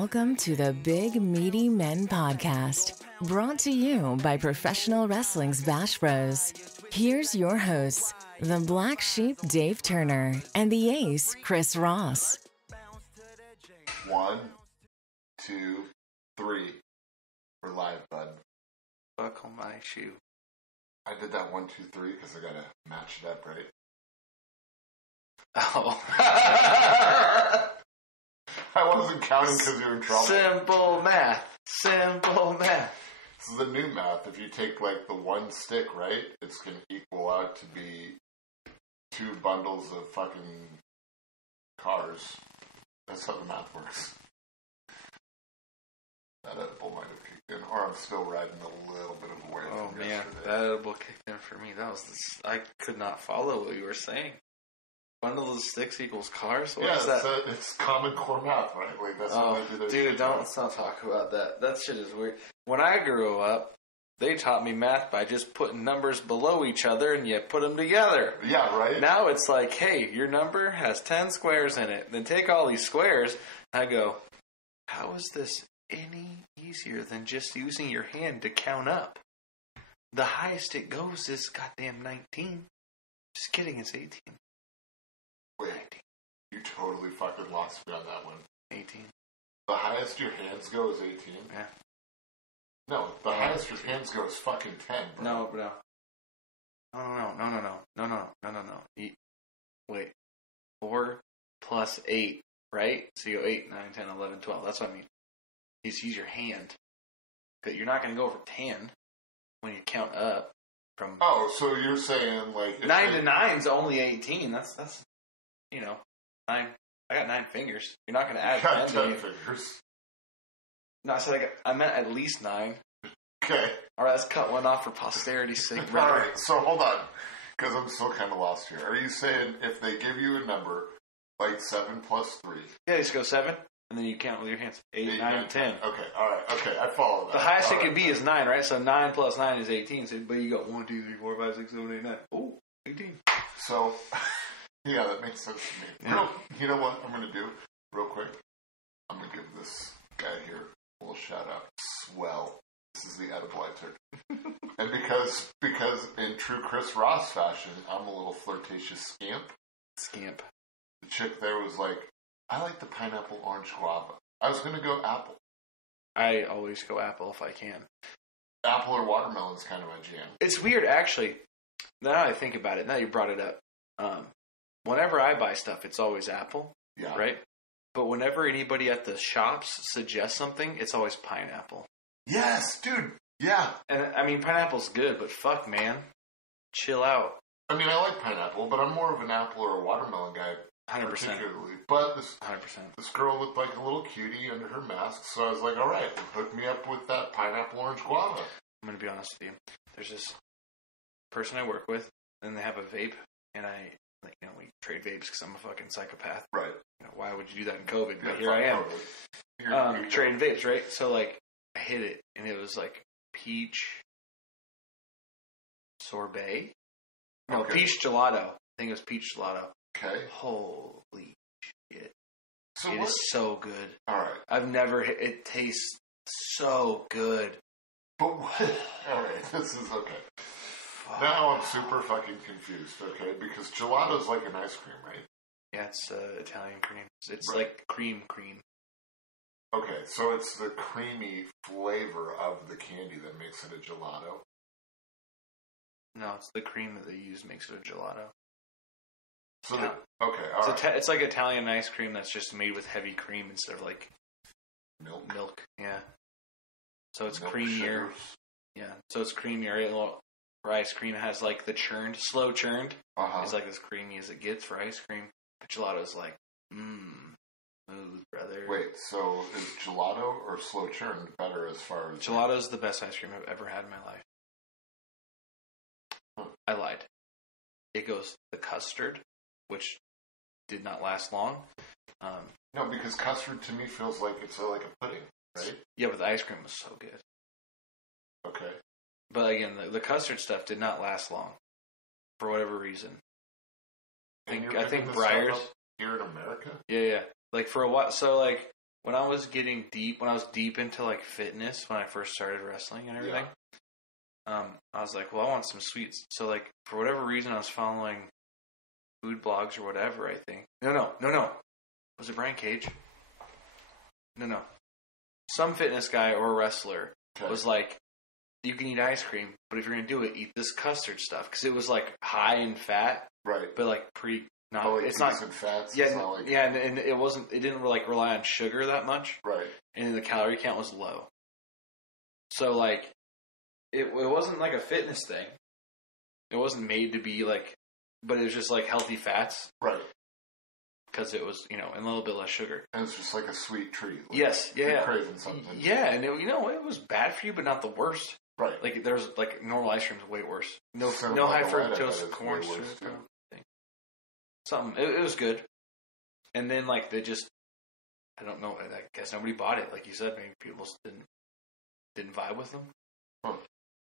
Welcome to the Big Meaty Men Podcast, brought to you by Professional Wrestling's Bash Bros. Here's your hosts, the Black Sheep Dave Turner and the Ace Chris Ross. 1, 2, 3. We're live, bud. Buckle my shoe. I did that 1, 2, 3 because I gotta match it up, right? Oh. I wasn't counting because you were in trouble. Simple math. Simple math. This is the new math. If you take like the one stick, right, it's gonna equal out to be 2 bundles of fucking cars. That's how the math works. That edible might have kicked in, or I'm still riding a little bit of a wave from man, yesterday. that edible kicked in for me. That was I could not follow what you were saying. Bundle of sticks equals cars? What is that? It's common core math, right? Like that's how I do this. Dude, let's not talk about that. That shit is weird. When I grew up, they taught me math by just putting numbers below each other and you put them together. Yeah, right? Now it's like, hey, your number has 10 squares in it. Then take all these squares. I go, how is this any easier than just using your hand to count up? The highest it goes is goddamn 19. Just kidding, it's 18. Wait, you totally fucking lost me on that one. 18. The highest your hands go is 18? Yeah. No, the highest your hands go is fucking 10, bro. No. No. Wait. 4 plus 8, right? So you go 8, 9, 10, 11, 12. That's what I mean. You just use your hand. But you're not going to go over 10 when you count up from... Oh, so you're saying, like... 9 to 9 is only 18. That's 9. I got 9 fingers. You're not going to add 10 10 fingers. No, I said I meant at least 9. Okay. All right, let's cut one off for posterity's sake. All right, so hold on, because I'm still kind of lost here. Are you saying if they give you a number, like 7 plus 3? Yeah, just go 7, and then you count with your hands. 8, 9, 10. Okay, all right, okay, I follow that. The highest it can be is 9, right? So 9 plus 9 is 18. So, but you got 1, 2, 3, 4, 5, 6, 7, 8, 9. Oh, 18. So, yeah, that makes sense to me. Yeah. You know what I'm going to do, real quick? I'm going to give this guy here a little shout out. Swell. This is the edible I took. And because in true Chris Ross fashion, I'm a little flirtatious scamp. The chick there was like, I like the pineapple orange guava. I was going to go apple. I always go apple if I can. Apple or watermelon's kind of my jam. It's weird, actually. Now I think about it, now you brought it up. Whenever I buy stuff, it's always apple, Yeah. right? But whenever anybody at the shops suggests something, it's always pineapple. Yes, dude. Yeah. And, I mean, pineapple's good, but fuck, man. Chill out. I mean, I like pineapple, but I'm more of an apple or a watermelon guy. 100%. Particularly. But 100%. this girl looked like a little cutie under her mask, so I was like, all right, hook me up with that pineapple orange guava. I'm going to be honest with you. There's this person I work with, and they have a vape, and we trade vapes because I'm a fucking psychopath. Right. Why would you do that in COVID? Yeah, But here I am. Totally. Trading vapes, right? So, I hit it, and it was, peach sorbet? No, Okay. peach gelato. I think it was peach gelato. Okay. Holy shit. So It is so good. All right. I've never hit it. Tastes so good. But what? All right. This is okay. Now I'm super fucking confused, okay? Because gelato's like an ice cream, right? Yeah, it's Italian cream. It's Right. like cream. Okay, so it's the creamy flavor of the candy that makes it a gelato. No, it's the cream that they use makes it a gelato. So Yeah. okay, all right. It's like Italian ice cream that's just made with heavy cream instead of Milk. Yeah. So it's Milk creamier. sugars. Yeah. So it's creamier. For ice cream, it has the slow churned. Uh-huh. It's as creamy as it gets for ice cream. But gelato's smooth, brother. Wait, so is gelato or slow churned better as far as... Gelato's the best ice cream I've ever had in my life. Huh. I lied. It goes the custard, which did not last long. No, because custard to me feels like it's like a pudding, right? Yeah, but the ice cream was so good. Okay. But again, the custard stuff did not last long. For whatever reason. I think picking this Breyers... stuff up here in America? Yeah. For a while... So, when I was deep into like fitness, when I first started wrestling and everything, I was like, well, I want some sweets. So like, for whatever reason, I was following food blogs or whatever, I think. No. Was it Brian Cage? No. Some fitness guy or wrestler was like, you can eat ice cream, but if you're going to do it, eat this custard stuff. Because it was like high in fat. Right. But like it's not fats. Yeah, it's not like, and it didn't like rely on sugar that much. Right. And the calorie count was low. So like, it wasn't like a fitness thing. It wasn't made to be like, but it was just like healthy fats. Right. Because it was, and a little bit less sugar. And it's just like a sweet treat. Like, yes, yeah. You're craving something. Yeah, and it was bad for you, but not the worst. Right. Like, there's, like, normal ice cream is way worse. No Cinnamon high Delight, fructose corn syrup. Something. It was good. And then, like, they just, I don't know, I guess nobody bought it. Like you said, maybe people just didn't vibe with them. Huh.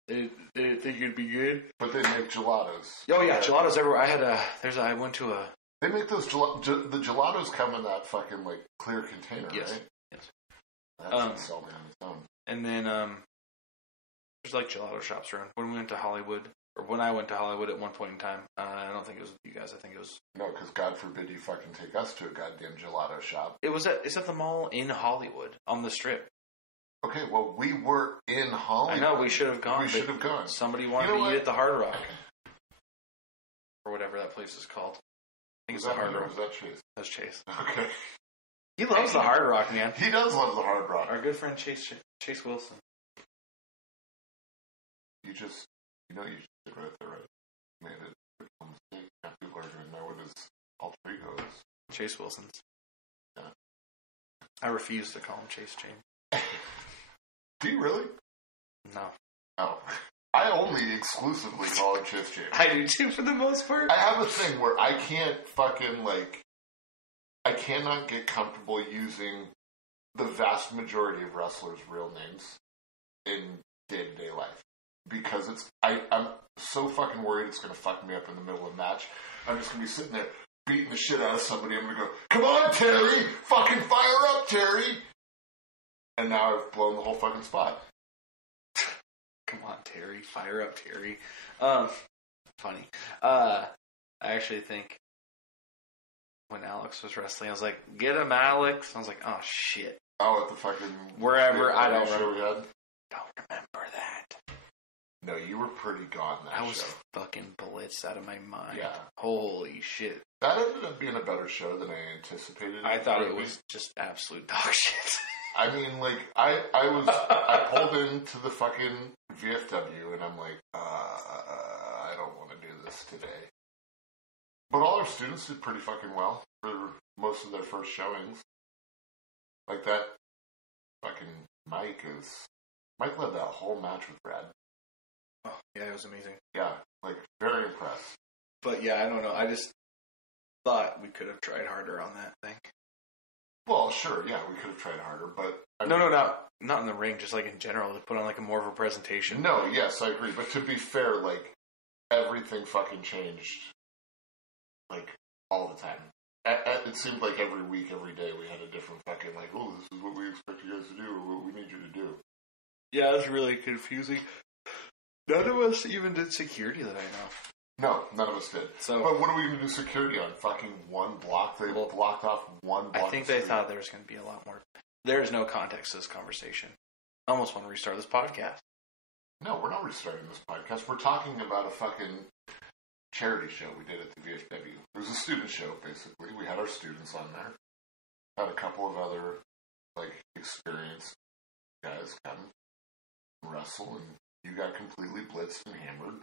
They didn't think it'd be good. But they make gelatos. Oh, yeah, gelatos everywhere. I went to a... They make those the gelatos come in that fucking like clear container, right? Yes. That's sell me on its own. And then there's like gelato shops around. When we went to Hollywood, or when I went to Hollywood at one point in time, I don't think it was you guys. I think it was because God forbid you fucking take us to a goddamn gelato shop. It's at the mall in Hollywood on the Strip. Okay, well we were in Hollywood. I know we should have gone. We should have gone. Somebody wanted to eat at the Hard Rock or whatever that place is called. I think it's the Hard Rock. Was that Chase? That's Chase. Okay. He loves the Hard Rock, man. He does love the Hard Rock. Our good friend Chase Wilson. You just sit right there, right? Made it a mistake. Now people are going to know what his alter ego is. Chase Wilson's. Yeah. I refuse to call him Chase James. Do you really? No. Oh. I only exclusively call him Chase James. I do too, for the most part. I have a thing where I can't fucking, like, I cannot get comfortable using the vast majority of wrestlers' real names in day-to-day life. Because I'm so fucking worried it's going to fuck me up in the middle of a match. I'm just going to be sitting there beating the shit out of somebody. I'm going to go, come on, Terry! Fucking fire up, Terry! And now I've blown the whole fucking spot. Come on, Terry. Fire up, Terry. Funny. I actually think when Alex was wrestling, I was like, get him, Alex. I was like, oh, shit. Oh, at the fucking... Wherever, I don't remember. We had? Don't remember that. No, you were pretty gone that show. I was fucking blitzed out of my mind. Yeah. Holy shit. That ended up being a better show than I anticipated. I thought it was just absolute dog shit. I mean, like, I pulled into the fucking VFW and I'm like, I don't want to do this today. But all our students did pretty fucking well for most of their first showings. Like that fucking Mike led that whole match with Brad. Oh, yeah, it was amazing. Yeah, like, very impressed. But yeah, I don't know. I just thought we could have tried harder on that thing. Well, sure, yeah, we could have tried harder, but... not in the ring, just like in general, to put on like a more of a presentation. No, yes, I agree. But to be fair, like, everything fucking changed, like, all the time. It seemed like every week, every day, we had a different fucking, like, oh, this is what we expect you guys to do, or what we need you to do. Yeah, it was really confusing. None of us even did security that I know. No, none of us did. So, but what are we going to do security on? Fucking one block? They blocked off one block. I think they thought there was going to be a lot more. There is no context to this conversation. I almost want to restart this podcast. No, we're not restarting this podcast. We're talking about a fucking charity show we did at the VFW. It was a student show, basically. We had our students on there. Had a couple of other, like, experienced guys come and wrestle, and you got completely blitzed and hammered.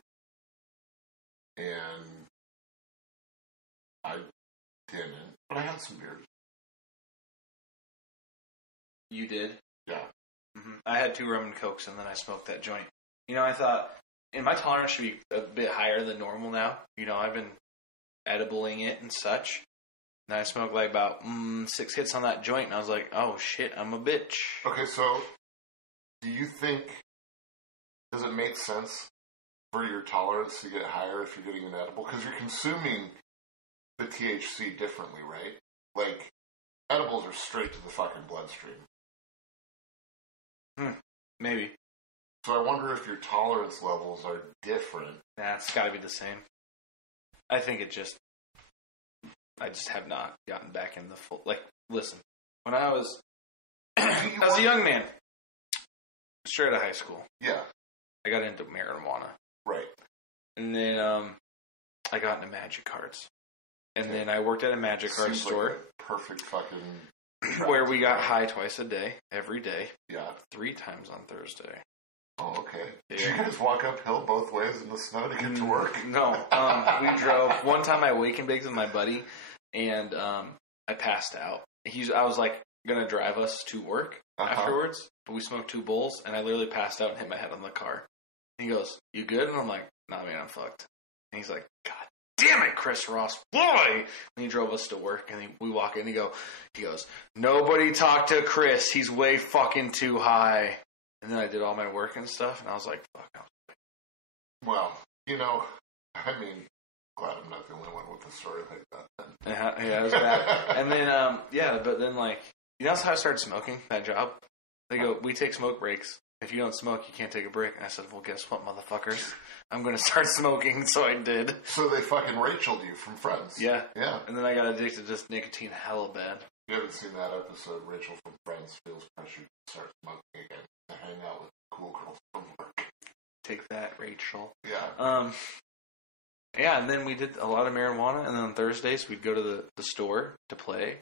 And I didn't, but I had some beers. You did? Yeah. Mm-hmm. I had 2 rum and cokes, and then I smoked that joint. I thought, and my tolerance should be a bit higher than normal now. I've been edibling it and such. And I smoked like about 6 hits on that joint, and I was like, oh shit, I'm a bitch. Okay, so do you think, does it make sense for your tolerance to get higher if you're getting an edible? Because you're consuming the THC differently, right? Like, edibles are straight to the fucking bloodstream. Maybe. So I wonder if your tolerance levels are different. Nah, it's got to be the same. I think I just have not gotten back in the full... Like, listen, when I was... as a young man, straight out of high school. Yeah. I got into marijuana. Right. And then I got into magic cards. And then I worked at a magic card store. Like a perfect fucking... where we got high twice a day, every day. Yeah. 3 times on Thursday. Oh, okay. Yeah. Did you guys walk uphill both ways in the snow to get to work? No. We drove. One time I wake and baked with my buddy, and I passed out. I was like going to drive us to work afterwards, but we smoked 2 bowls, and I literally passed out and hit my head on the car. And he goes, "You good?" And I'm like, "Nah, man, I'm fucked." And he's like, "God damn it, Chris Ross, boy!" And he drove us to work, and we walk in, he goes, "Nobody talk to Chris. He's way fucking too high." And then I did all my work and stuff, and I was like, fuck. Well, I mean, glad I'm not the only one with a story like that. Yeah, it was bad. And then, but then, like, that's how I started smoking, that job. They go, "We take smoke breaks. If you don't smoke, you can't take a break." And I said, "Well, guess what, motherfuckers? I'm going to start smoking." So I did. So they fucking Rachel'd you from Friends. Yeah. Yeah. And then I got addicted to nicotine hella bad. You haven't seen that episode, Rachel from Friends feels pressured to start smoking again to hang out with cool girls from work. Take that, Rachel. Yeah. Yeah, and then we did a lot of marijuana, and then on Thursdays we'd go to the store to play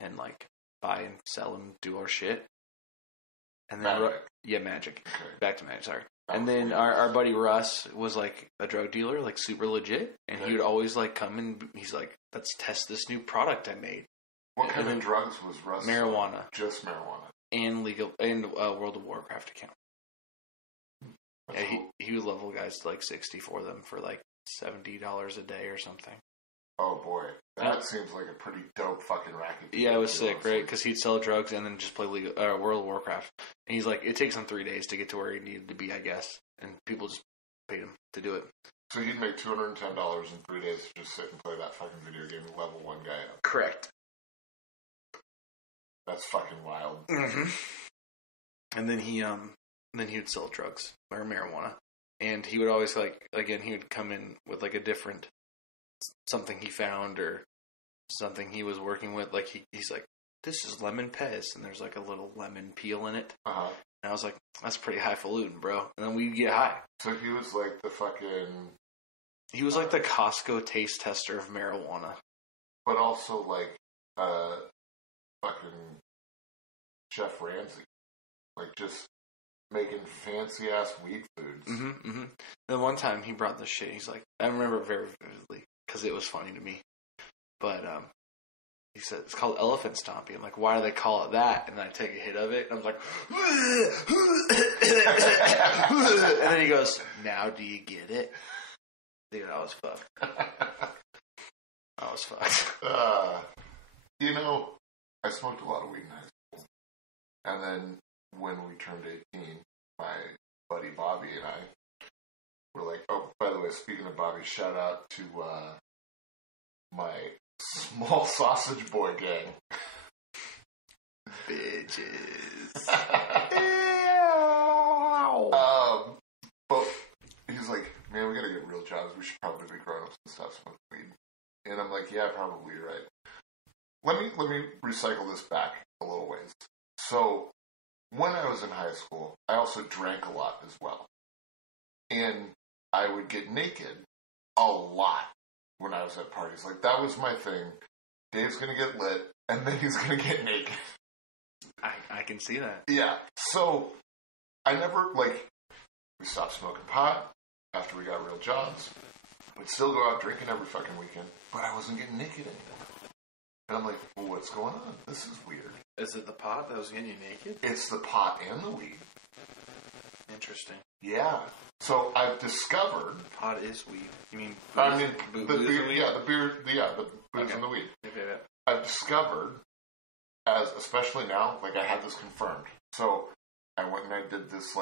and, like, buy and sell and do our shit. And then Magic. Okay. Back to Magic, sorry. And then our buddy Russ was, like, a drug dealer, like, super legit, and he would always, like, come and he's like, "Let's test this new product I made." What kind of drugs was Russ? Marijuana. Just marijuana. And World of Warcraft account. Yeah, he would level guys to like 60 for them for like $70 a day or something. Oh boy, that seems like a pretty dope fucking racket. Yeah, it was sick, right? Because he'd sell drugs and then just play World of Warcraft. And he's like, it takes him 3 days to get to where he needed to be, I guess. And people just paid him to do it. So he'd make $210 in 3 days to just sit and play that fucking video game and level one guy up. Correct. That's fucking wild. Mm-hmm. And then he would sell drugs or marijuana, and he would always he would come in with like a different something he found or something he was working with. Like he's like, "This is lemon pez," and there's like a little lemon peel in it. Uh-huh. And I was like, "That's pretty highfalutin, bro." And then we'd get high. So he was like the fucking. He was like the Costco taste tester of marijuana, but also like fucking Chef Ramsay, like just making fancy ass weed foods. Mm-hmm, mm-hmm. Then one time he brought this shit. He's like, I remember it very vividly because it was funny to me. But he said it's called elephant stompy. I'm like, why do they call it that? And then I take a hit of it, and I'm like, and then he goes, "Now do you get it?" Dude, I was fucked. I was fucked. I smoked a lot of weed in high school. And then when we turned 18, my buddy Bobby and I were like, oh, by the way, speaking of Bobby, shout out to my small sausage boy gang. Bitches. But he's like, man, we gotta get real jobs. We should probably be grown-ups and stop smoking weed. And I'm like, yeah, probably you're right. Let me recycle this back a little ways. So, when I was in high school, I also drank a lot as well. And I would get naked a lot when I was at parties. Like, that was my thing. Dave's gonna get lit, and then he's gonna get naked. I can see that. Yeah. So, I never, we stopped smoking pot after we got real jobs. We'd still go out drinking every fucking weekend, but I wasn't getting naked anymore. And I'm like, well, what's going on? This is weird. Is it the pot that was getting you naked? It's the pot and the weed. Interesting. Yeah. So I've discovered... Pot is weed. You mean... the beer, yeah, the booze and the weed. Yeah. I've discovered, especially now, I had this confirmed. So I went and I did this,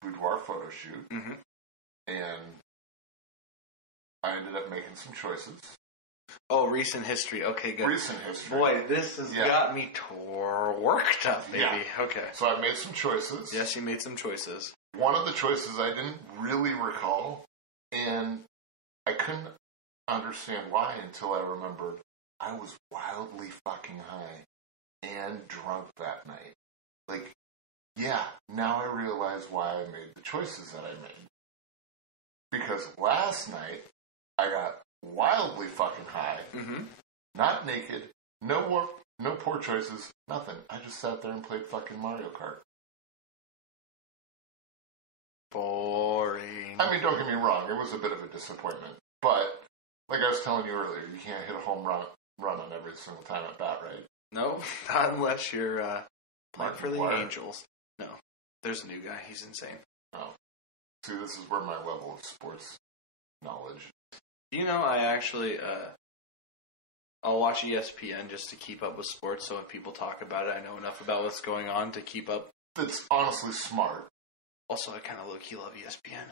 boudoir photo shoot. Mm-hmm. And I ended up making some choices. Oh, recent history. Okay, good. Recent history. Boy, this has got me worked up, baby. Yeah. Okay. So I made some choices. Yes, you made some choices. One of the choices I didn't really recall, and I couldn't understand why until I remembered I was wildly fucking high and drunk that night. Like, yeah, now I realize why I made the choices that I made. Because last night, I got wildly fucking high, not naked, no poor choices, nothing. I just sat there and played fucking Mario Kart. Boring. I mean, don't get me wrong, it was a bit of a disappointment. But, like I was telling you earlier, you can't hit a home run on every single time at bat, right? No, not unless you're playing for the Mark. Angels. No. There's a new guy. He's insane. Oh. See, this is where my level of sports knowledge. You know, I actually, I'll watch ESPN just to keep up with sports, so when people talk about it, I know enough about what's going on to keep up. That's honestly smart. Also, I kind of low-key love ESPN.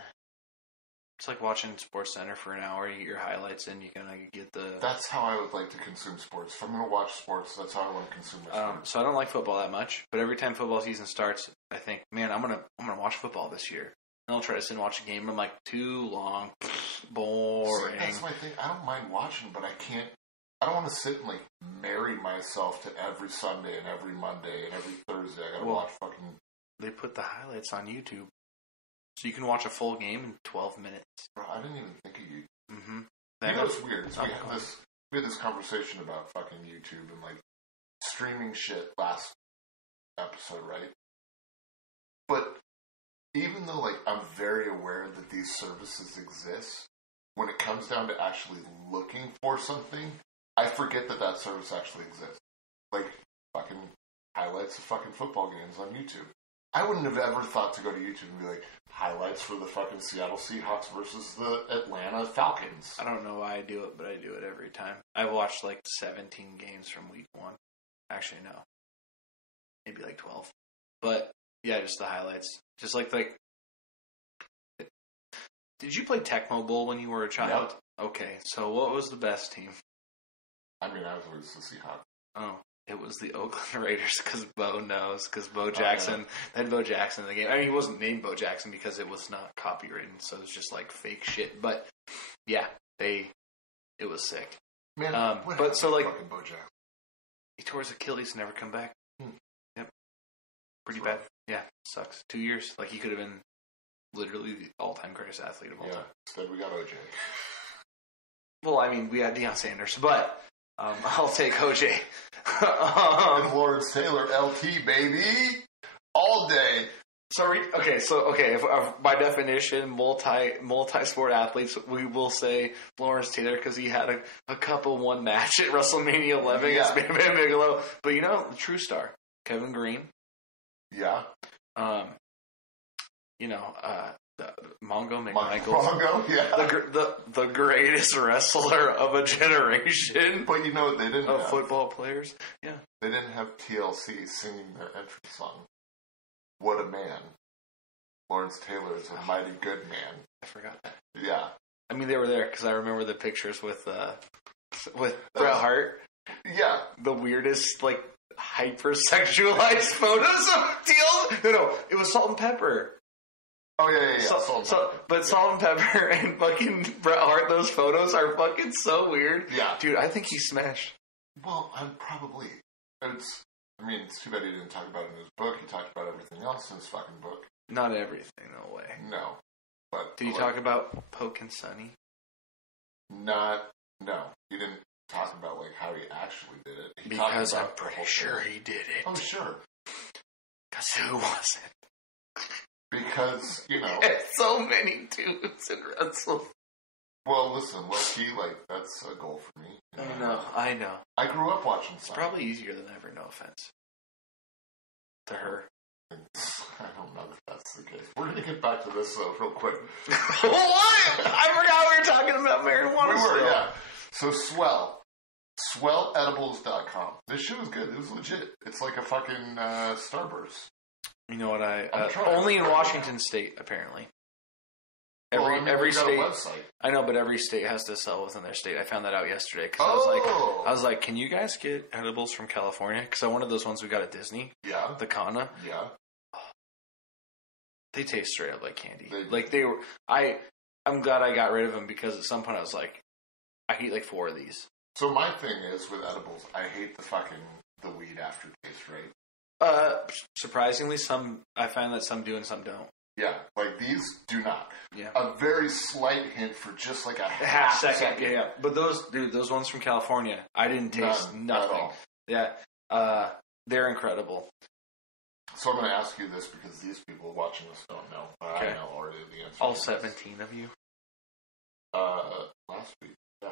It's like watching SportsCenter for an hour. You get your highlights in. You kind of get the... That's how I would like to consume sports. If I'm going to watch sports, that's how I want to consume my sports. So I don't like football that much, but every time football season starts, I think, man, I'm gonna watch football this year. And I'll try to sit and watch a game. I'm like, too long, boring. See, that's my thing. I don't mind watching, but I can't. I don't want to sit and like marry myself to every Sunday and every Monday and every Thursday. I gotta watch fucking. They put the highlights on YouTube, so you can watch a full game in 12 minutes. Bro, I didn't even think of you. Mm-hmm. You know what's weird? So we had this conversation about fucking YouTube and like streaming shit last episode, right? But even though like I'm very aware that these services exist, when it comes down to actually looking for something, I forget that service actually exists. Like fucking highlights of fucking football games on YouTube. I wouldn't have ever thought to go to YouTube and be like, highlights for the fucking Seattle Seahawks versus the Atlanta Falcons. I don't know why I do it, but I do it every time. I've watched like 17 games from week 1. Actually, no. Maybe like 12. But, yeah, just the highlights. Just like... Did you play Tecmo Bowl when you were a child? Yep. Okay, so what was the best team? I mean, I was always the Seahawks. Oh, it was the Oakland Raiders because Bo knows. Because Bo Jackson, they had Bo Jackson in the game. I mean, he wasn't named Bo Jackson because it was not copywritten, so it was just like fake shit. But yeah, it was sick. Man, but so like, fucking Bo Jackson? He tore his Achilles and never come back. Yep, pretty That's bad. rough. Yeah, sucks. 2 years. Like he could have been literally the all-time greatest athlete of all time. Instead we got OJ. Well, I mean, we had Deion Sanders, but I'll take OJ. And Lawrence Taylor, LT, baby, all day. If by definition, multi-sport athletes, we will say Lawrence Taylor because he had a couple one match at WrestleMania 11 against Bam Bam Bigelow. But you know, the true star, Kevin Green. Yeah. Mongo McMichaels. Mongo, yeah. The greatest wrestler of a generation. But you know what they didn't have? Football players. Yeah. They didn't have TLC singing their entrance song. What a man. Lawrence Taylor is a mighty good man. I forgot that. Yeah. I mean, they were there because I remember the pictures with Bret Hart. Yeah. The weirdest, like, hypersexualized photos of TL. No, it was Salt and Pepper. Oh, yeah. Salt and Pepper and fucking Bret Hart, those photos are fucking so weird. Yeah. Dude, I think he's smashed. Well, it's too bad he didn't talk about it in his book. He talked about everything else in his fucking book. Not everything, no way. No. But did he talk about Poke and Sonny? No. He didn't talk about, like, how he actually did it. Because I'm pretty sure he did it. Oh, sure. Because who wasn't? Because, It's so many dudes in wrestling. Well, listen, low-key, like, that's a goal for me. I know. I grew up watching It's probably easier than ever, no offense. To her. I don't know if that's the case. We're going to get back to this, real quick. What? I forgot we were talking about marijuana. We were, yeah. So, Swell. SwellEdibles.com. This shit was good. It was legit. It's like a fucking Starburst. You know what only in Washington State, apparently. Every got state. a website. I know, but every state has to sell within their state. I found that out yesterday because I was like, can you guys get edibles from California? Because I wanted those ones we got at Disney. Yeah. The Kana. Yeah. They taste straight up like candy. They were. I'm glad I got rid of them because at some point I was like, I eat like 4 of these. So my thing is with edibles, I hate the weed aftertaste, right? Surprisingly, I find that some do and some don't. Yeah, like these do not. Yeah. A very slight hint for just like a half second. Yeah. But those ones from California, I didn't taste nothing. At all. Yeah. They're incredible. So I'm going to ask you this because these people watching this don't know. But I know already the answer. All 17 of you? Last week. Yeah.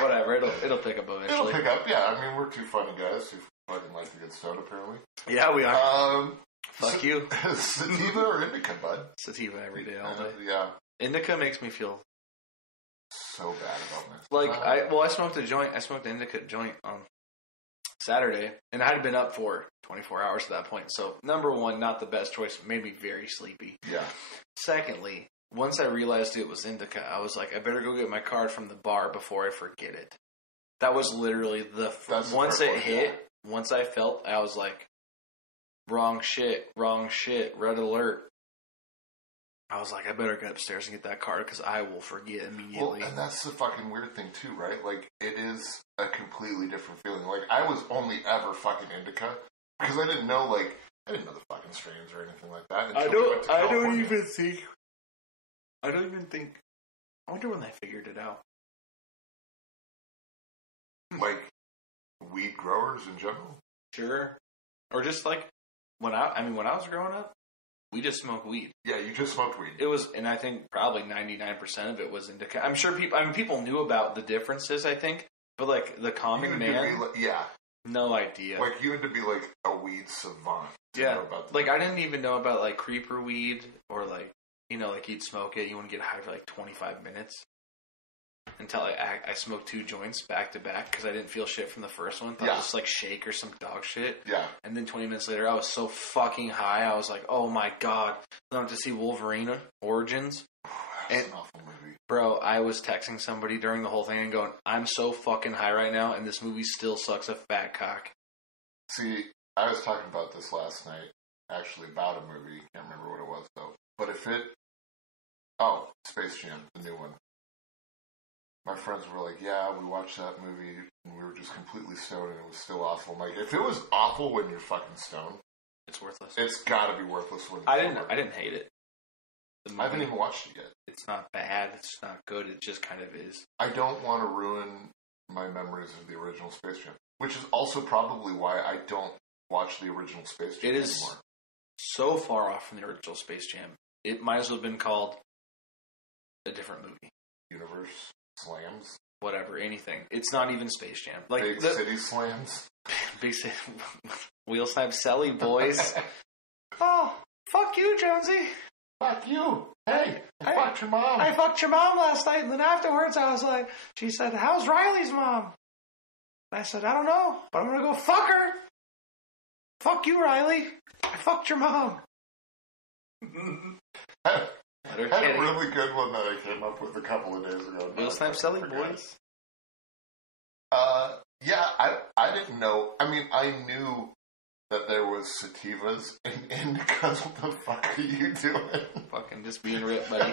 Whatever. It'll pick up eventually. It'll pick up, yeah. I mean, we're 2 funny guys who fucking like to get stoned, apparently. Yeah, we are. Fuck you. Sativa or indica, bud? Sativa every day, all day. Yeah. Indica makes me feel so bad about myself. Like, I smoked a joint. I smoked an indica joint on Saturday, and I had been up for 24 hours at that point. So, number one, not the best choice. Made me very sleepy. Yeah. Secondly, once I realized it was indica, I was like, I better go get my card from the bar before I forget it. That was literally once it hit, once I felt, I was like, wrong shit, red alert. I was like, I better get upstairs and get that card because I will forget immediately. Well, and that's the fucking weird thing too, right? Like, it is a completely different feeling. Like, I was only ever fucking indica because I didn't know the fucking strains or anything like that. I wonder when they figured it out. Like, weed growers in general? Sure. Or just like, when I was growing up, we just smoked weed. Yeah, you just smoked weed. It was, and I think probably 99% of it was indica. I'm sure people knew about the differences, I think, but like the common man, no idea. Like, you had to be like a weed savant to know about like, I didn't even know about like creeper weed or like, like you'd smoke it, you want to get high for like 25 minutes. Until I smoked 2 joints back to back because I didn't feel shit from the first one. Thought it was just like shake or some dog shit. Yeah. And then 20 minutes later, I was so fucking high. I was like, oh my god. I went to see Wolverine Origins. That's an awful movie. Bro, I was texting somebody during the whole thing and going, I'm so fucking high right now, and this movie still sucks a fat cock. See, I was talking about this last night, actually, about a movie. Can't remember what it was, though. But if it... Oh, Space Jam, the new one. My friends were like, yeah, we watched that movie, and we were just completely stoned, and it was still awful. I'm like, if it was awful when you're fucking stoned... It's worthless. It's gotta be worthless when you're I didn't hate it. I haven't even watched it yet. It's not bad. It's not good. It just kind of is. I don't want to ruin my memories of the original Space Jam, which is also probably why I don't watch the original Space Jam anymore. It is so far off from the original Space Jam. It might as well have been called a different movie. Universe Slams? Whatever, anything. It's not even Space Jam. Like Big City Slams? Big City... Wheel Snipe Selly, boys. Oh, fuck you, Jonesy. Fuck you. Hey, I fucked your mom. I fucked your mom last night, and then afterwards I was like, she said, how's Riley's mom? And I said, I don't know, but I'm gonna go fuck her. Fuck you, Riley. I fucked your mom. I had a really good one that I came up with a couple of days ago. Wheel Snipe Selly, boys. Yeah, I didn't know. I mean, I knew that there was sativas in indicas. What the fuck are you doing? Fucking just being ripped, buddy.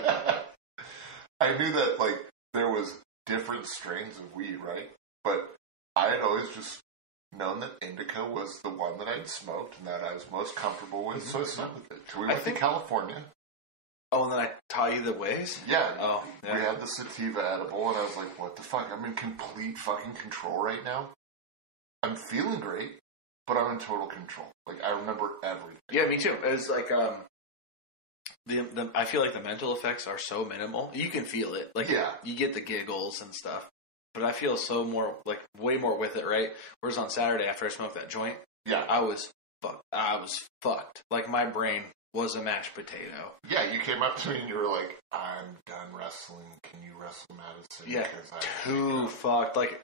I knew that, like, there was different strains of weed, right? But I had always just known that indica was the one that I'd smoked and that I was most comfortable with, so I stuck with it. So we went to California. Oh, and then I taught you the ways? Yeah. Oh, yeah. We had the sativa edible, and I was like, what the fuck? I'm in complete fucking control right now. I'm feeling great, but I'm in total control. Like, I remember everything. Yeah, me too. It's like, I feel like the mental effects are so minimal. You can feel it. Like, you get the giggles and stuff. But I feel way more with it, right? Whereas on Saturday, after I smoked that joint, I was fucked. Like, my brain was a mashed potato. Yeah, you came up to me and you were like, I'm done wrestling. Can you wrestle Madison? Yeah, too fucked. Like,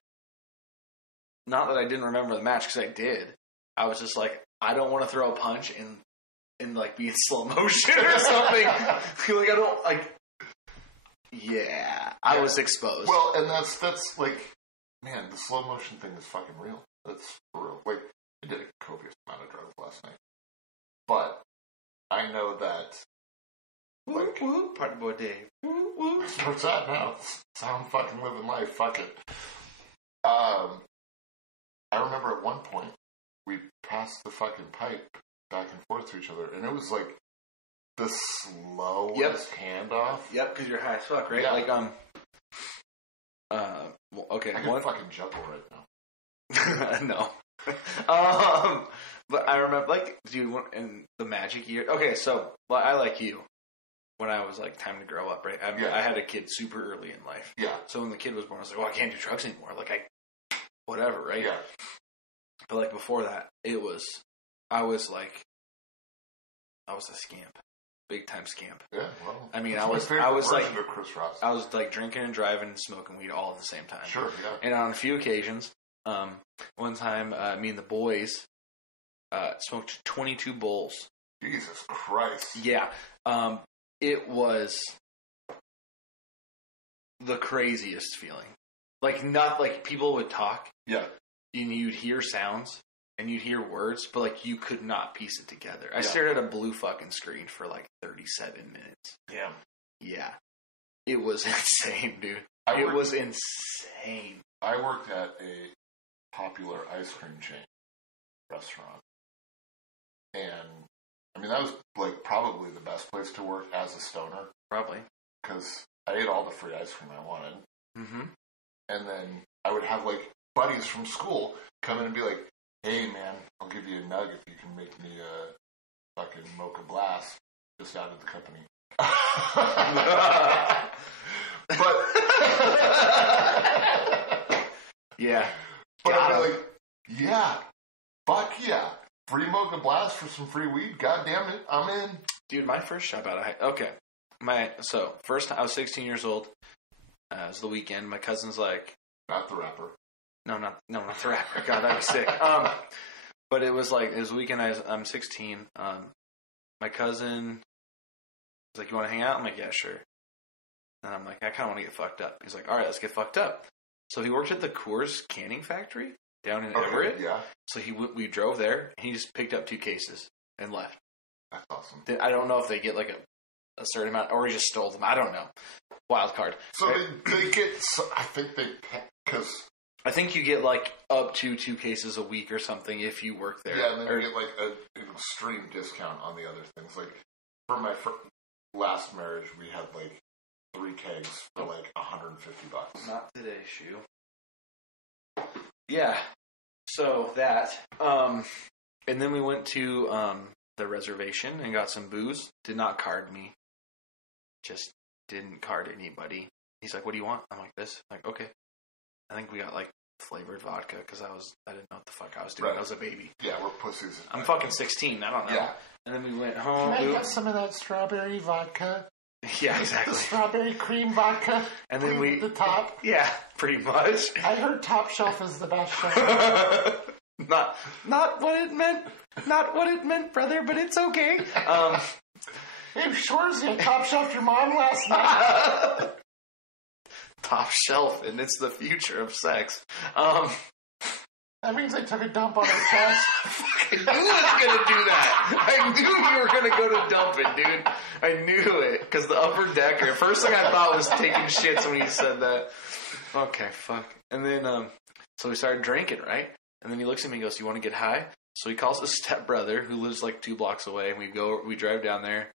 not that I didn't remember the match, because I did. I was just like, I don't want to throw a punch and and like be in slow motion or something. Like I don't like. Yeah, I was exposed. Well, and that's like, man, the slow motion thing is fucking real. That's for real. Like, I did a copious amount of drugs last night, but I know that. Like, Party boy Dave. What's that now? That's how I'm fucking living life. Fuck it. I remember at one point we passed the fucking pipe back and forth to each other, and it was like the slowest handoff. Yep, because you're high as fuck, right? Yeah. Like well, okay. I can fucking juggle right No. now. But I remember, like, dude, in the magic year. Okay, so I like you. When I was like, time to grow up, right? I had a kid super early in life. Yeah. So when the kid was born, I was like, well, I can't do drugs anymore. Like, whatever, right? Yeah. But like before that, I was a scamp. Big time scamp. Yeah, well. I mean, I was like Chris Ross. I was like drinking and driving and smoking weed all at the same time. Sure, yeah. And on a few occasions, one time, me and the boys smoked 22 bowls. Jesus Christ. Yeah. It was the craziest feeling. Like, not like people would talk. Yeah. And you'd hear sounds and you'd hear words, but like you could not piece it together. I Yeah. stared at a blue fucking screen for like 37 minutes. Yeah. Yeah. It was insane, dude. It was insane. I worked at a popular ice cream chain restaurant. And, I mean, that was, like, probably the best place to work as a stoner. Probably. Because I ate all the free ice cream I wanted. Mm-hmm. And then I would have, like, buddies from school come in and be like, hey, man, I'll give you a nug if you can make me a fucking mocha blast just out of the company. But... Yeah. But I'd be like, yeah, fuck yeah. Free mocha blast for some free weed? God damn it, I'm in. Dude, my first job out of okay. First time I was 16 years old. It was the weekend. My cousin's like, not the rapper. No, not the rapper. God, I was sick. But it was the weekend. I'm 16. My cousin was like, "You want to hang out?" I'm like, "Yeah, sure." And I'm like, "I kind of want to get fucked up." He's like, "All right, let's get fucked up." So he worked at the Coors canning factory down in Everett. Yeah. So we drove there. And he just picked up 2 cases and left. That's awesome. I don't know if they get like a certain amount, or he just stole them. I don't know. Wild card. So right? they get. I think they because. I think you get like up to 2 cases a week or something if you work there. Yeah, and then you get like an extreme discount on the other things. Like for my last marriage, we had like 3 kegs for like $150. Not today, shoe. Yeah. So that. And then we went to the reservation and got some booze. Did not card me. Just didn't card anybody. He's like, "What do you want?" I'm like, "This." I'm like, okay. I think we got like flavored vodka because I didn't know what the fuck I was doing. Right. I was a baby. Yeah, we're pussies. I'm fucking 16. I don't know. Yeah. And then we went home. Can I have some of that strawberry vodka? Yeah, exactly. The strawberry cream vodka. And then we the top. Yeah, pretty much. I heard Top Shelf is the best shelf. Not what it meant. Not what it meant, brother. But it's okay. Hey, Shores, you Top Shelf your mom last night. Top shelf, and it's the future of sex. That means I took a dump on his chest. I knew I was going to do that. I knew you were going to go to dump it, dude. I knew it. Because the upper decker, first thing I thought was taking shits when he said that. Okay, fuck. And then, so we started drinking, right? And then he looks at me and goes, "You want to get high?" So he calls his stepbrother, who lives like 2 blocks away, and we drive down there.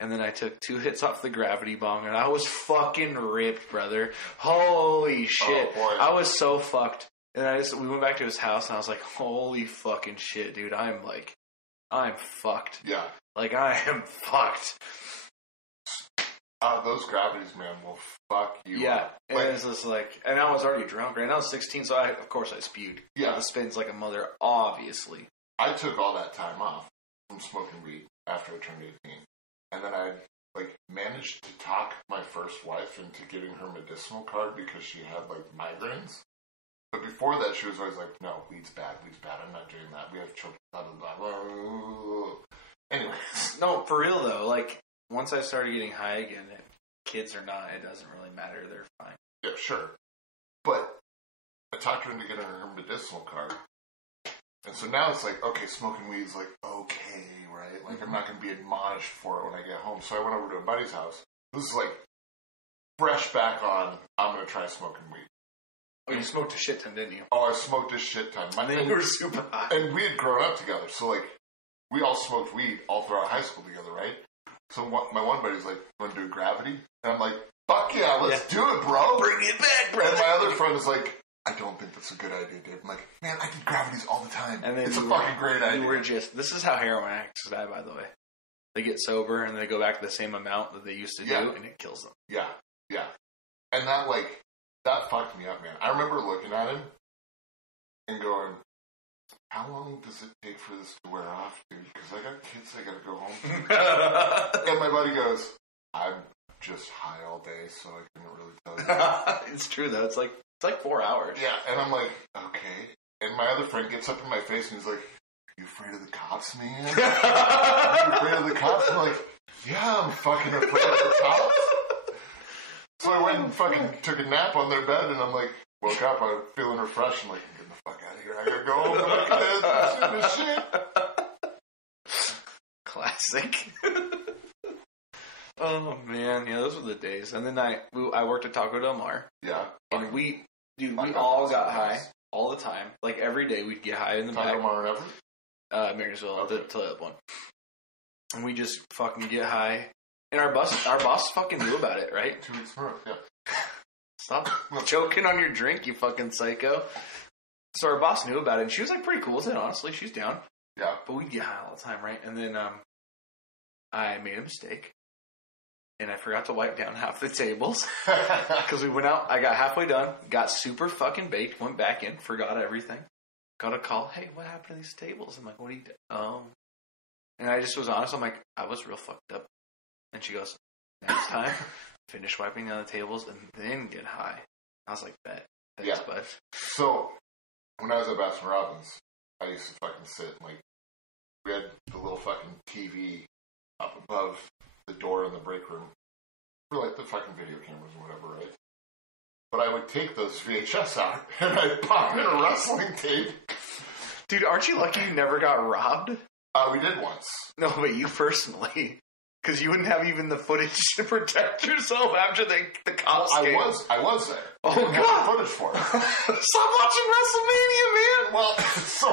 And then I took 2 hits off the gravity bong, and I was fucking ripped, brother. Holy shit. Oh, boy. I was so fucked. And we went back to his house, and I was like, holy fucking shit, dude. I'm fucked. Yeah. Like, I am fucked. Those gravities, man, will fuck you up. And it's just like, and I was already drunk, right? And I was 16, so of course I spewed. Yeah. The spins like a mother, obviously. I took all that time off from smoking weed after I turned 18. And then I, managed to talk my first wife into getting her medicinal card because she had, migraines. But before that, she was always like, "No, weed's bad, I'm not doing that. We have children, blah, blah, blah." Anyways. once I started getting high again, kids or not, it doesn't really matter. They're fine. Yeah, sure. But I talked her into getting her medicinal card. And so now it's like, okay, smoking weed is like, okay, right? Like, I'm not going to be admonished for it when I get home. So I went over to a buddy's house. This is like fresh back on, I'm going to try smoking weed. Oh, you smoked a shit ton, didn't you? Oh, I smoked a shit ton. You were super high. And we had grown up together. So, like, we all smoked weed all throughout high school together, right? So my one buddy's like, want to do gravity? And I'm like, fuck yeah, let's do it, bro. Bring it back, bro. And my other friend is like, I don't think that's a good idea, Dave. I'm like, man, I do gravities all the time. And it's a fucking great idea. This is how heroin addicts die, by the way. They get sober and they go back to the same amount that they used to do, and it kills them. Yeah, yeah. And that fucked me up, man. I remember looking at him and going, how long does it take for this to wear off, dude? Because I got kids I gotta go home to. And my buddy goes, I'm just high all day, so I couldn't really tell you. It's true, though. It's like 4 hours. Yeah, and I'm like, okay. And my other friend gets up in my face and he's like, you afraid of the cops, man? You afraid of the cops? I'm like, yeah, I'm fucking afraid of the cops. So I went and fucking took a nap on their bed, and I'm like, woke up, I'm feeling refreshed. I'm like, I'm getting the fuck out of here. I gotta go home and look at this shit. Classic. Oh, man. Yeah, those were the days. And then I worked at Taco Del Mar. Yeah. And we all got high all the time. Like, every day we'd get high in the back. Taco Del Mar ever? Marysville, the toilet one. And we just fucking get high. And our boss fucking knew about it, right? 2 weeks in a row, yeah. Stop choking on your drink, you fucking psycho. So our boss knew about it, and she was like pretty cool with it, honestly. She's down. Yeah. But we'd get high all the time, right? And then I made a mistake. And I forgot to wipe down half the tables. Because we went out, I got halfway done, got super fucking baked, went back in, forgot everything. Got a call, hey, what happened to these tables? I'm like, what do you do? Oh. And I just was honest, I'm like, I was real fucked up. And she goes, next time, finish wiping down the tables and then get high. I was like, bet. Thanks, bud. So, when I was at Baskin Robbins, I used to fucking sit, like, we had the little fucking TV up above the door in the break room for, like, the fucking video cameras or whatever, right? But I would take those VHS out and I'd pop in a wrestling tape. Dude, aren't you lucky you never got robbed? We did once. No, but you personally. Because you wouldn't have even the footage to protect yourself after the cops came. I was there. Oh, didn't God. have the footage for it. Stop watching WrestleMania, man! Well, so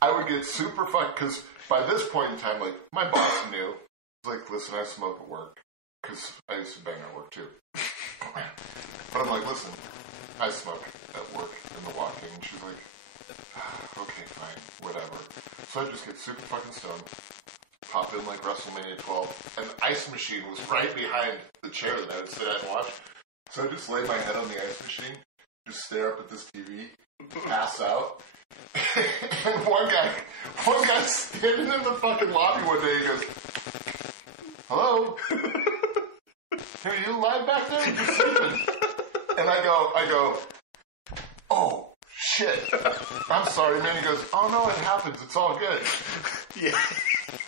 I would get super fucked because by this point in time, like, my boss knew. Like, listen, I smoke at work. Because I used to bang at work, too. But I'm like, listen, I smoke at work in the walk-in. And she's like, okay, fine, whatever. So I just get super fucking stoned. Pop in like WrestleMania 12, and the ice machine was right behind the chair that I would sit at and watch. So I just lay my head on the ice machine, just stare up at this TV, pass out. And one guy standing in the fucking lobby one day, he goes, hello? Are you alive back there? You're sleeping. And I go, oh, shit. I'm sorry, man. He goes, oh no, it happens. It's all good. Yeah.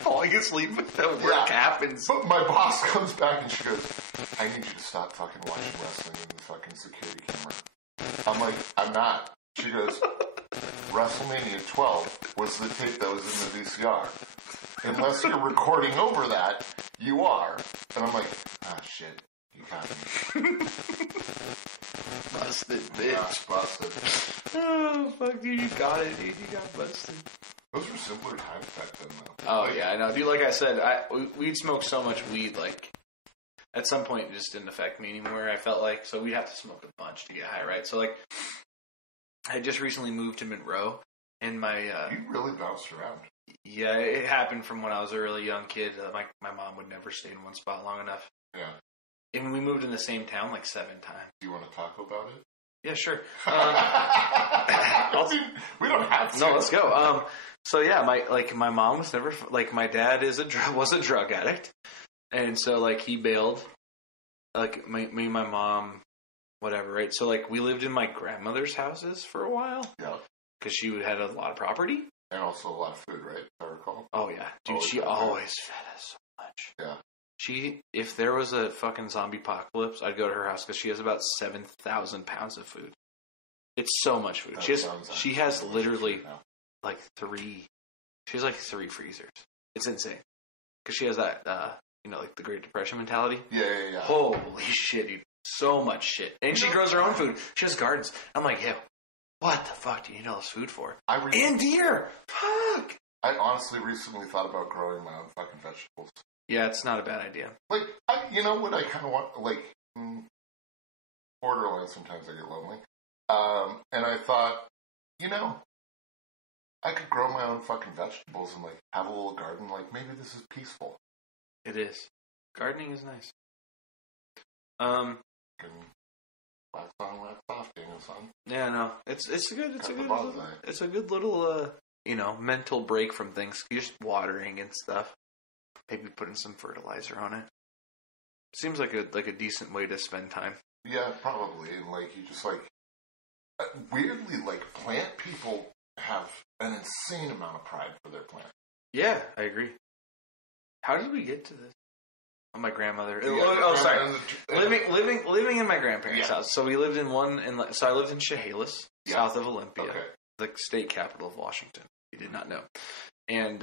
Falling asleep at work happens. But my boss comes back and she goes, I need you to stop fucking watching wrestling in the fucking security camera. I'm like, I'm not. She goes, WrestleMania 12 was the tape that was in the VCR. Unless you're recording over that, you are. And I'm like, ah, shit. You got me. Busted, bitch. Gosh, busted. Oh, fuck, dude. You got it, dude. You got busted. Those were simpler times back then, though. Oh, yeah, I know. Dude, like I said, we'd smoke so much weed, like, at some point it just didn't affect me anymore, I felt like. So we'd have to smoke a bunch to get high, right? So, like, I just recently moved to Monroe, and my... you really bounced around. Yeah, it happened from when I was a really young kid. My mom would never stay in one spot long enough. Yeah. And we moved in the same town like 7 times. Do you want to talk about it? Yeah, sure. We don't have to. No, let's go. So yeah, my mom was never like my dad was a drug addict, and so like he bailed, like me and my mom, whatever, right? So like we lived in my grandmother's houses for a while. Yeah. Because she had a lot of property and also a lot of food, right? If I recall. Oh yeah, dude, she always fed us so much. if there was a fucking zombie apocalypse, I'd go to her house because she has about 7,000 pounds of food. It's so much food. She has literally like three freezers. It's insane. Because she has that, like the Great Depression mentality. Yeah. Holy shit, dude. So much shit. And she grows her own food. She has gardens. I'm like, yo, what the fuck do you need all this food for? And deer! Fuck! I honestly recently thought about growing my own fucking vegetables. Yeah, it's not a bad idea. Like, you know what I kind of want? Like, borderline, sometimes I get lonely. And I thought, I could grow my own fucking vegetables and, like, have a little garden. Like, maybe this is peaceful. It is. Gardening is nice. Wax on, wax off, Daniel, son. Yeah, no. It's a good little, mental break from things. You're just watering and stuff. Maybe putting some fertilizer on it. Seems like a decent way to spend time. Yeah, probably. And, like, you just, like, weirdly, like, plant people have an insane amount of pride for their plant. Yeah, I agree. How did we get to this? Oh, my grandmother. Sorry. Living in my grandparents' house. So we lived in I lived in Chehalis, south of Olympia, the state capital of Washington. You did not know. And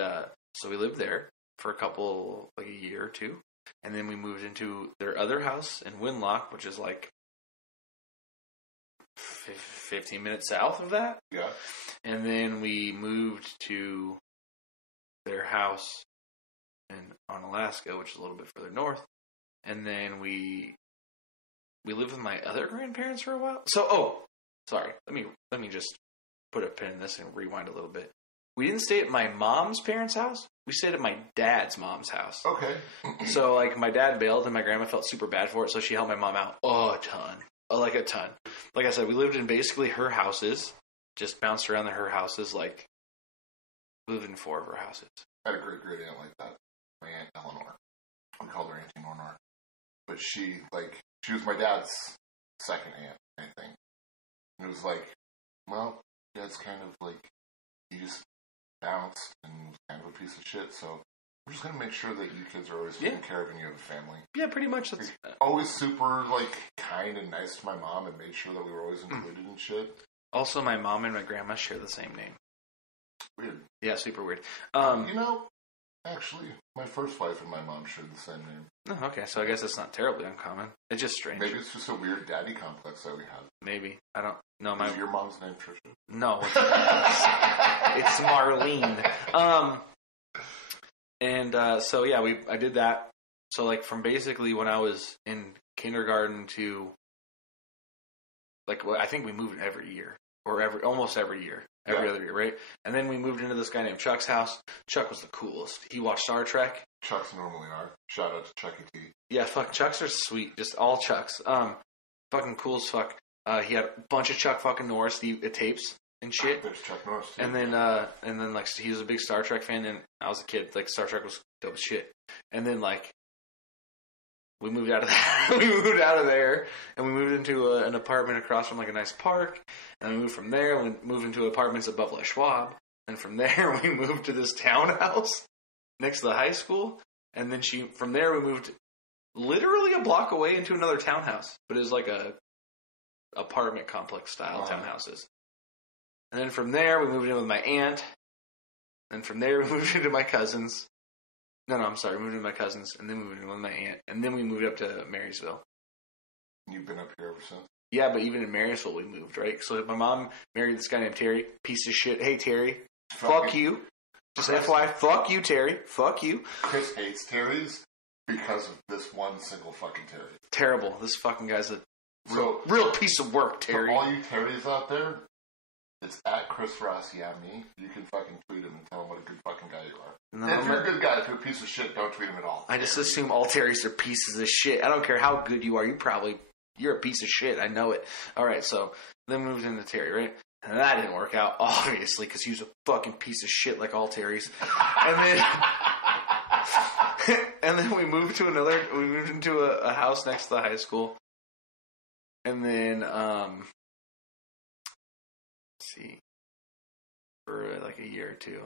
so we lived there for a year or two. And then we moved into their other house in Winlock, which is like 15 minutes south of that. Yeah. And then we moved to their house on Alaska, which is a little bit further north. And then we lived with my other grandparents for a while. So, sorry. Let me just put a pin in this and rewind a little bit. We didn't stay at my mom's parents' house. We stayed at my dad's mom's house. Okay. So, like, my dad bailed and my grandma felt super bad for it, so she helped my mom out a ton. Like, a ton. Like I said, we lived in basically her houses. Just bounced around her houses, like, lived in 4 of her houses. I had a great aunt like that. My Aunt Eleanor. We called her Auntie Nornor. But she was my dad's second aunt, I think. And it was like, well, Dad's kind of like, he just bounced and was kind of a piece of shit, so we're just going to make sure that you kids are always taken care of and you have a family. Yeah, pretty much. That's always super, like, kind and nice to my mom and made sure that we were always included in shit. Also, my mom and my grandma share the same name. Weird. Yeah, super weird. Actually, my first wife and my mom shared the same name. Oh, okay, so I guess it's not terribly uncommon. It's just strange. Maybe it's just a weird daddy complex that we have. Maybe. I don't know. Is your mom's name Trisha? No. It's Marlene. So yeah, I did that. So, like, from basically when I was in kindergarten to, like, I think we moved every year. Or almost every year. Every other year, right? And then we moved into this guy named Chuck's house. Chuck was the coolest. He watched Star Trek. Chucks normally are. Shout out to Chucky T. Yeah, fuck. Chucks are sweet. Just all Chucks. Fucking cool as fuck. He had a bunch of Chuck fucking Norris tapes and shit. There's Chuck Norris too. And then like he was a big Star Trek fan, and I was a kid. Like, Star Trek was dope as shit. And then, like, we moved out of that. We moved out of there, and we moved into an apartment across from, like, a nice park. And we moved from there. We moved into apartments at Buffalo Schwab. And from there, we moved to this townhouse next to the high school. And then from there, we moved literally a block away into another townhouse. But it was like a apartment complex style townhouses. And then from there, we moved in with my aunt. And from there, we moved into my cousins. No, I'm sorry. We moved into my cousins, and then we moved in with my aunt. And then we moved up to Marysville. You've been up here ever since? Yeah, but even in Marysville, we moved, right? So my mom married this guy named Terry. Piece of shit. Hey, Terry. Fuck you. Just FYI, fuck you, Terry. Fuck you. Chris hates Terrys because of this one single fucking Terry. Terrible. This fucking guy's a real piece of work, Terry. For all you Terrys out there, it's at Chris Ross, yeah, me. You can fucking tweet him and tell him what a good fucking guy you are. No, and if you're a good guy, if you're a piece of shit, don't tweet him at all. I just assume all Terrys are pieces of shit. I don't care how good you are. You're a piece of shit. I know it. All right, so then we moved into Terry, right? And that didn't work out, obviously, because he was a fucking piece of shit like all Terrys. And then we moved into a house next to the high school. And then, let's see, for like a year or two.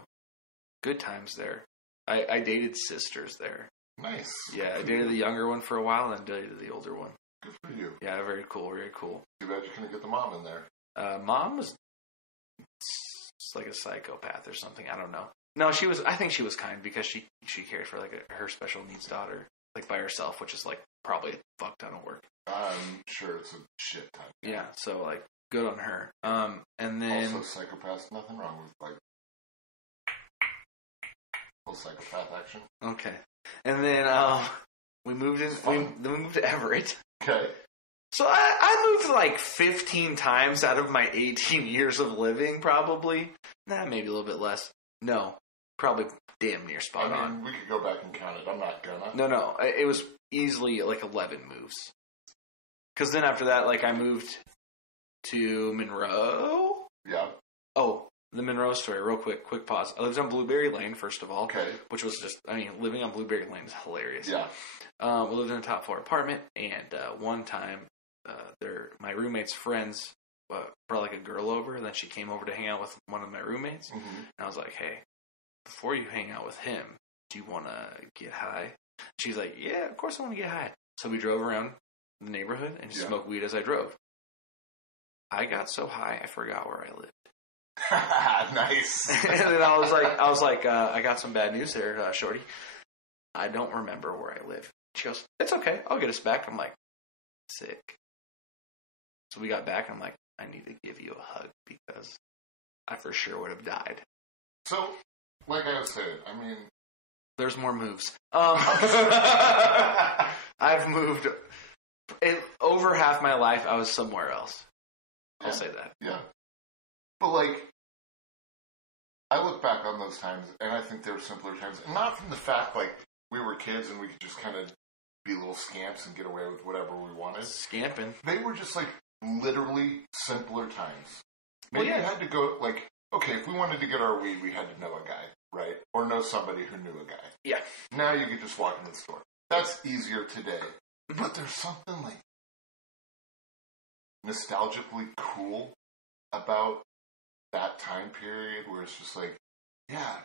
Good times there. I dated sisters there. Nice. Yeah, I dated the younger one for a while, and then dated the older one. Good for you. Yeah, very cool, very cool. Too bad you couldn't get the mom in there. Mom was like a psychopath or something. I don't know. No, she was. I think she was kind because she cared for like her special needs daughter, like by herself, which is like probably a fuck ton of work. I'm sure it's a shit ton. Yeah, so like good on her. And then also psychopaths, nothing wrong with like full psychopath action. Okay, and then we moved in. We moved to Everett. Okay. So I moved like 15 times out of my 18 years of living, probably. Nah, maybe a little bit less. No, probably damn near spot on. We could go back and count it. I'm not gonna. No. It was easily like 11 moves. Because then after that, like I moved to Monroe. Yeah. Oh, the Monroe story, real quick pause. I lived on Blueberry Lane, first of all. Okay. Which was just, living on Blueberry Lane is hilarious. Yeah. We lived in a top floor apartment, and one time, my roommate's friends brought like a girl over, and then she came over to hang out with one of my roommates. Mm-hmm. And I was like, hey, before you hang out with him, do you want to get high? She's like, yeah, of course I want to get high. So we drove around the neighborhood and smoked weed as I drove. I got so high, I forgot where I lived. Nice. And then I was like, I got some bad news there, shorty. I don't remember where I live. She goes, it's okay, I'll get us back. I'm like, sick. So we got back, and I'm like, I need to give you a hug because I for sure would have died. So, like I was saying, there's more moves. I've moved over half my life. I was somewhere else. I'll say that. Yeah. But like, I look back on those times, and I think they were simpler times, and not from the fact like we were kids and we could just kind of be little scamps and get away with whatever we wanted. Scamping. They were just like literally simpler times. Maybe you had to go like, okay, if we wanted to get our weed, we had to know a guy, right? Or know somebody who knew a guy. Yeah. Now you could just walk in the store. That's easier today. But there's something like nostalgically cool about that time period where it's just like, yeah,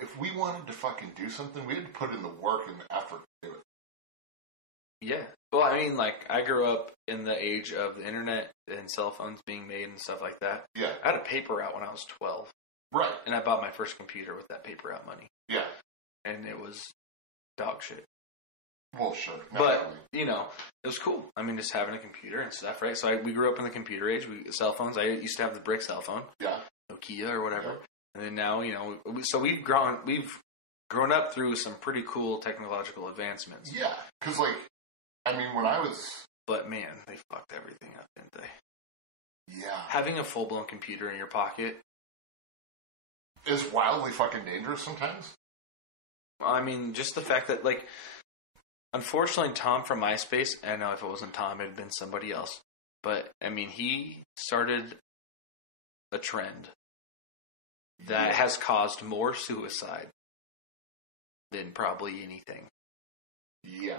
if we wanted to fucking do something, we had to put in the work and the effort to do it. Yeah. Well, I grew up in the age of the internet and cell phones being made and stuff like that. Yeah. I had a paper route when I was 12. Right. And I bought my first computer with that paper route money. Yeah. And it was dog shit. Well, sure. But, it was cool. Just having a computer and stuff, right? So we grew up in the computer age. Cell phones. I used to have the brick cell phone. Yeah. Nokia or whatever. Yeah. And then now, we've grown up through some pretty cool technological advancements. Yeah. Because, when I was... But, man, they fucked everything up, didn't they? Yeah. Having a full-blown computer in your pocket... is wildly fucking dangerous sometimes. Just the fact that, unfortunately, Tom from MySpace, I know if it wasn't Tom, it'd been somebody else. But, he started a trend that has caused more suicide than probably anything. Yeah.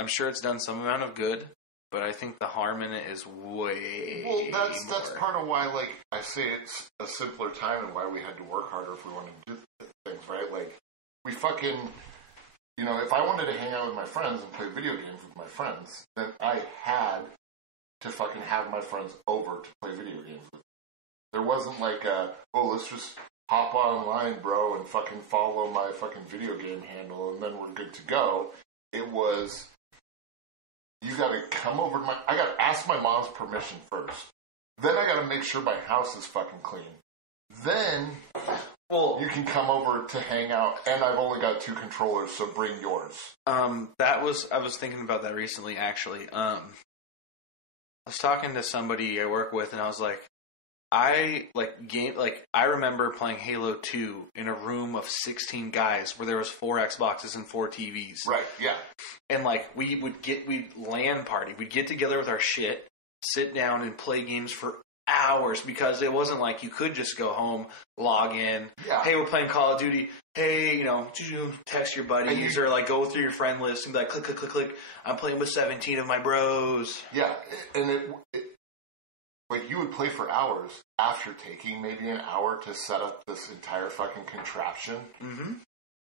I'm sure it's done some amount of good, but I think the harm in it is way Well, that's part of why, I say it's a simpler time and why we had to work harder if we wanted to do things, right? We fucking... if I wanted to hang out with my friends and play video games with my friends, then I had to fucking have my friends over to play video games with. There wasn't let's just hop online, bro, and fucking follow my fucking video game handle, and then we're good to go. It was, you gotta come over to I gotta ask my mom's permission first. Then I gotta make sure my house is fucking clean. Then... Well, you can come over to hang out, and I've only got 2 controllers, so bring yours. I was thinking about that recently, actually. I was talking to somebody I work with, and I was like, I remember playing Halo 2 in a room of 16 guys where there was 4 Xboxes and 4 TVs. Right, yeah. And, we'd LAN party. We'd get together with our shit, sit down, and play games for hours, because it wasn't like you could just go home, log in, hey, we're playing Call of Duty, hey, text your buddies, or go through your friend list and be like, click, click, click, click, I'm playing with 17 of my bros. Yeah, and it you would play for hours after taking maybe an hour to set up this entire fucking contraption. Mm-hmm.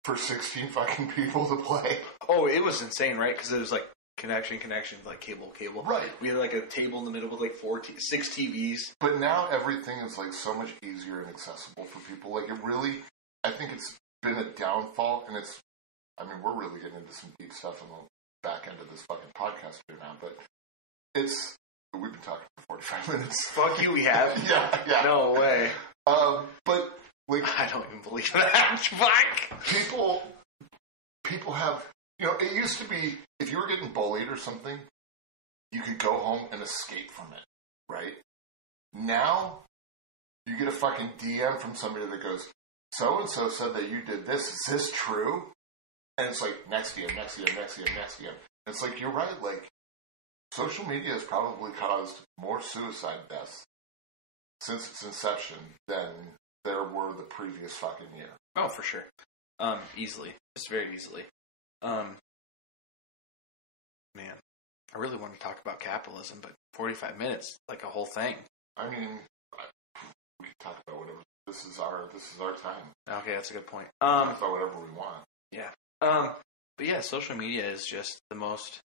for 16 fucking people to play. Oh, it was insane, right? Because it was like connection, like cable. Right. We had like a table in the middle with like 6 TVs. But now everything is like so much easier and accessible for people. Like it really, I think it's been a downfall, and we're really getting into some deep stuff on the back end of this fucking podcast here now, but we've been talking for 45 minutes. Fuck you, we have? Yeah. No way. But, like... I don't even believe that. Fuck! People have... You know, it used to be, if you were getting bullied or something, you could go home and escape from it, right? Now, you get a fucking DM from somebody that goes, so-and-so said that you did this. Is this true? And it's like, next DM. It's like, you're right, like, social media has probably caused more suicide deaths since its inception than there were the previous fucking year. Oh, for sure. Easily. Just very easily. Man, I really want to talk about capitalism, but 45 minutes, like a whole thing. I mean, we can talk about whatever. This is our time. Okay, that's a good point. Talk about whatever we want. Yeah. But yeah, social media is just the most...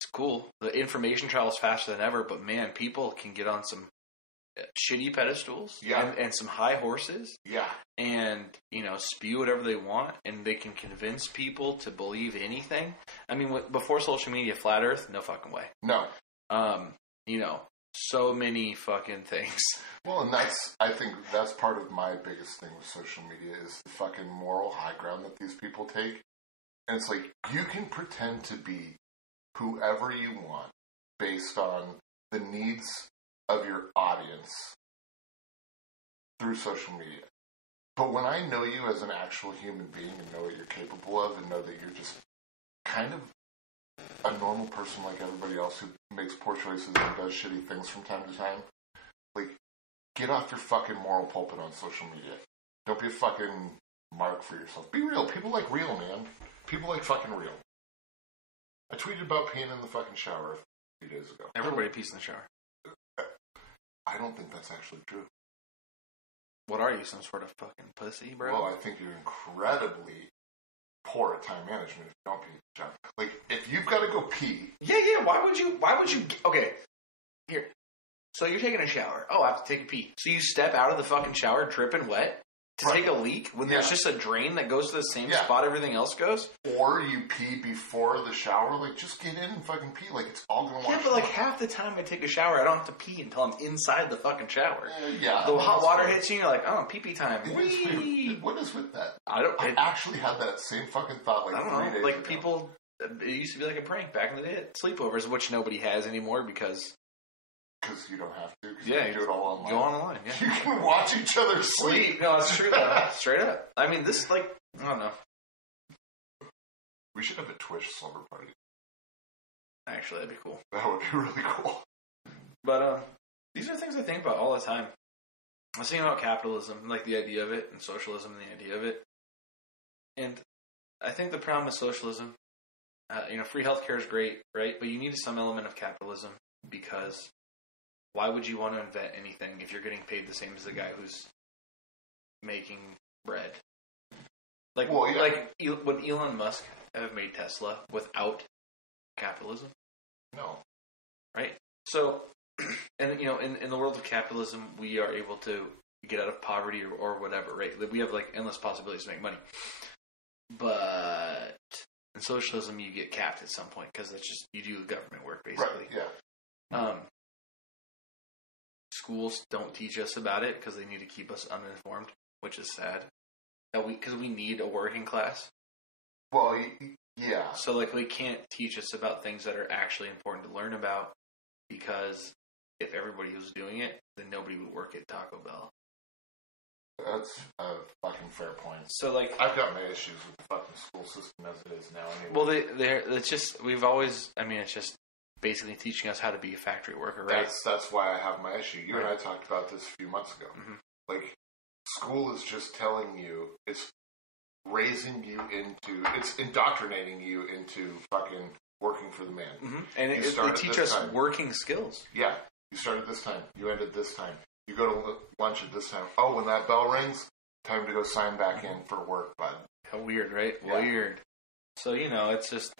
It's cool. The information travels faster than ever, but man, people can get on some shitty pedestals and some high horses. Yeah. And, spew whatever they want, and they can convince people to believe anything. I mean, before social media, flat earth, no fucking way. No. So many fucking things. Well, and I think that's part of my biggest thing with social media is the fucking moral high ground that these people take. And it's like, you can pretend to be whoever you want based on the needs of your audience through social media. But when I know you as an actual human being and know what you're capable of and know that you're just kind of a normal person like everybody else who makes poor choices and does shitty things from time to time, like, get off your fucking moral pulpit on social media. Don't be a fucking mark for yourself. Be real. People like real, man. People like fucking real. I tweeted about peeing in the fucking shower a few days ago. Everybody pees in the shower. I don't think that's actually true. What are you, some sort of fucking pussy, bro? Well, I think you're incredibly poor at time management if you don't pee in the shower. Like, if you've got to go pee... Yeah, why would you... Okay, here. So you're taking a shower. Oh, I have to take a pee. So you step out of the fucking shower dripping wet to take a leak when there's just a drain that goes to the same spot everything else goes? Or you pee before the shower. Like, just get in and fucking pee. Like, it's all going to wash. Yeah, but like half the time I take a shower, I don't have to pee until I'm inside the fucking shower. Yeah. The hot water hits you and you're like, oh, pee-pee time. What is with that? I actually had that same fucking thought like 3 days ago. Like, people... It used to be like a prank back in the day. Sleepovers, which nobody has anymore because you don't have to. Yeah, you can do it all online. Go online, yeah. You can watch each other sleep. No, that's true, though. Straight up. I mean, this, like, I don't know. We should have a Twitch slumber party. Actually, that'd be cool. That would be really cool. But, these are things I think about all the time. I was thinking about capitalism, like the idea of it, and socialism and the idea of it. And I think the problem with socialism, free healthcare is great, right? But you need some element of capitalism because why would you want to invent anything if you're getting paid the same as the guy who's making bread? Like, would Elon Musk have made Tesla without capitalism? No. Right? So, and in the world of capitalism, we are able to get out of poverty or whatever, right? We have like endless possibilities to make money. But in socialism, you get capped at some point because that's just, you do government work, basically. Right, yeah. Schools don't teach us about it because they need to keep us uninformed, which is sad. Because we need a working class. Well, yeah. So, like, they can't teach us about things that are actually important to learn about because if everybody was doing it, then nobody would work at Taco Bell. That's a fucking fair point. So, like, I've got my issues with the fucking school system as it is now. Anyway. Well, it's just it's just basically teaching us how to be a factory worker, right? That's why I have my issue. You and I talked about this a few months ago. Mm-hmm. Like, school is just telling you, it's raising you into, it's indoctrinating you into fucking working for the man. Mm-hmm. And it teaches us working skills. Yeah. You start at this time. You end at this time. You go to lunch at this time. Oh, when that bell rings, time to go sign back in for work, bud. How weird, right? Yeah. Weird. So, it's just,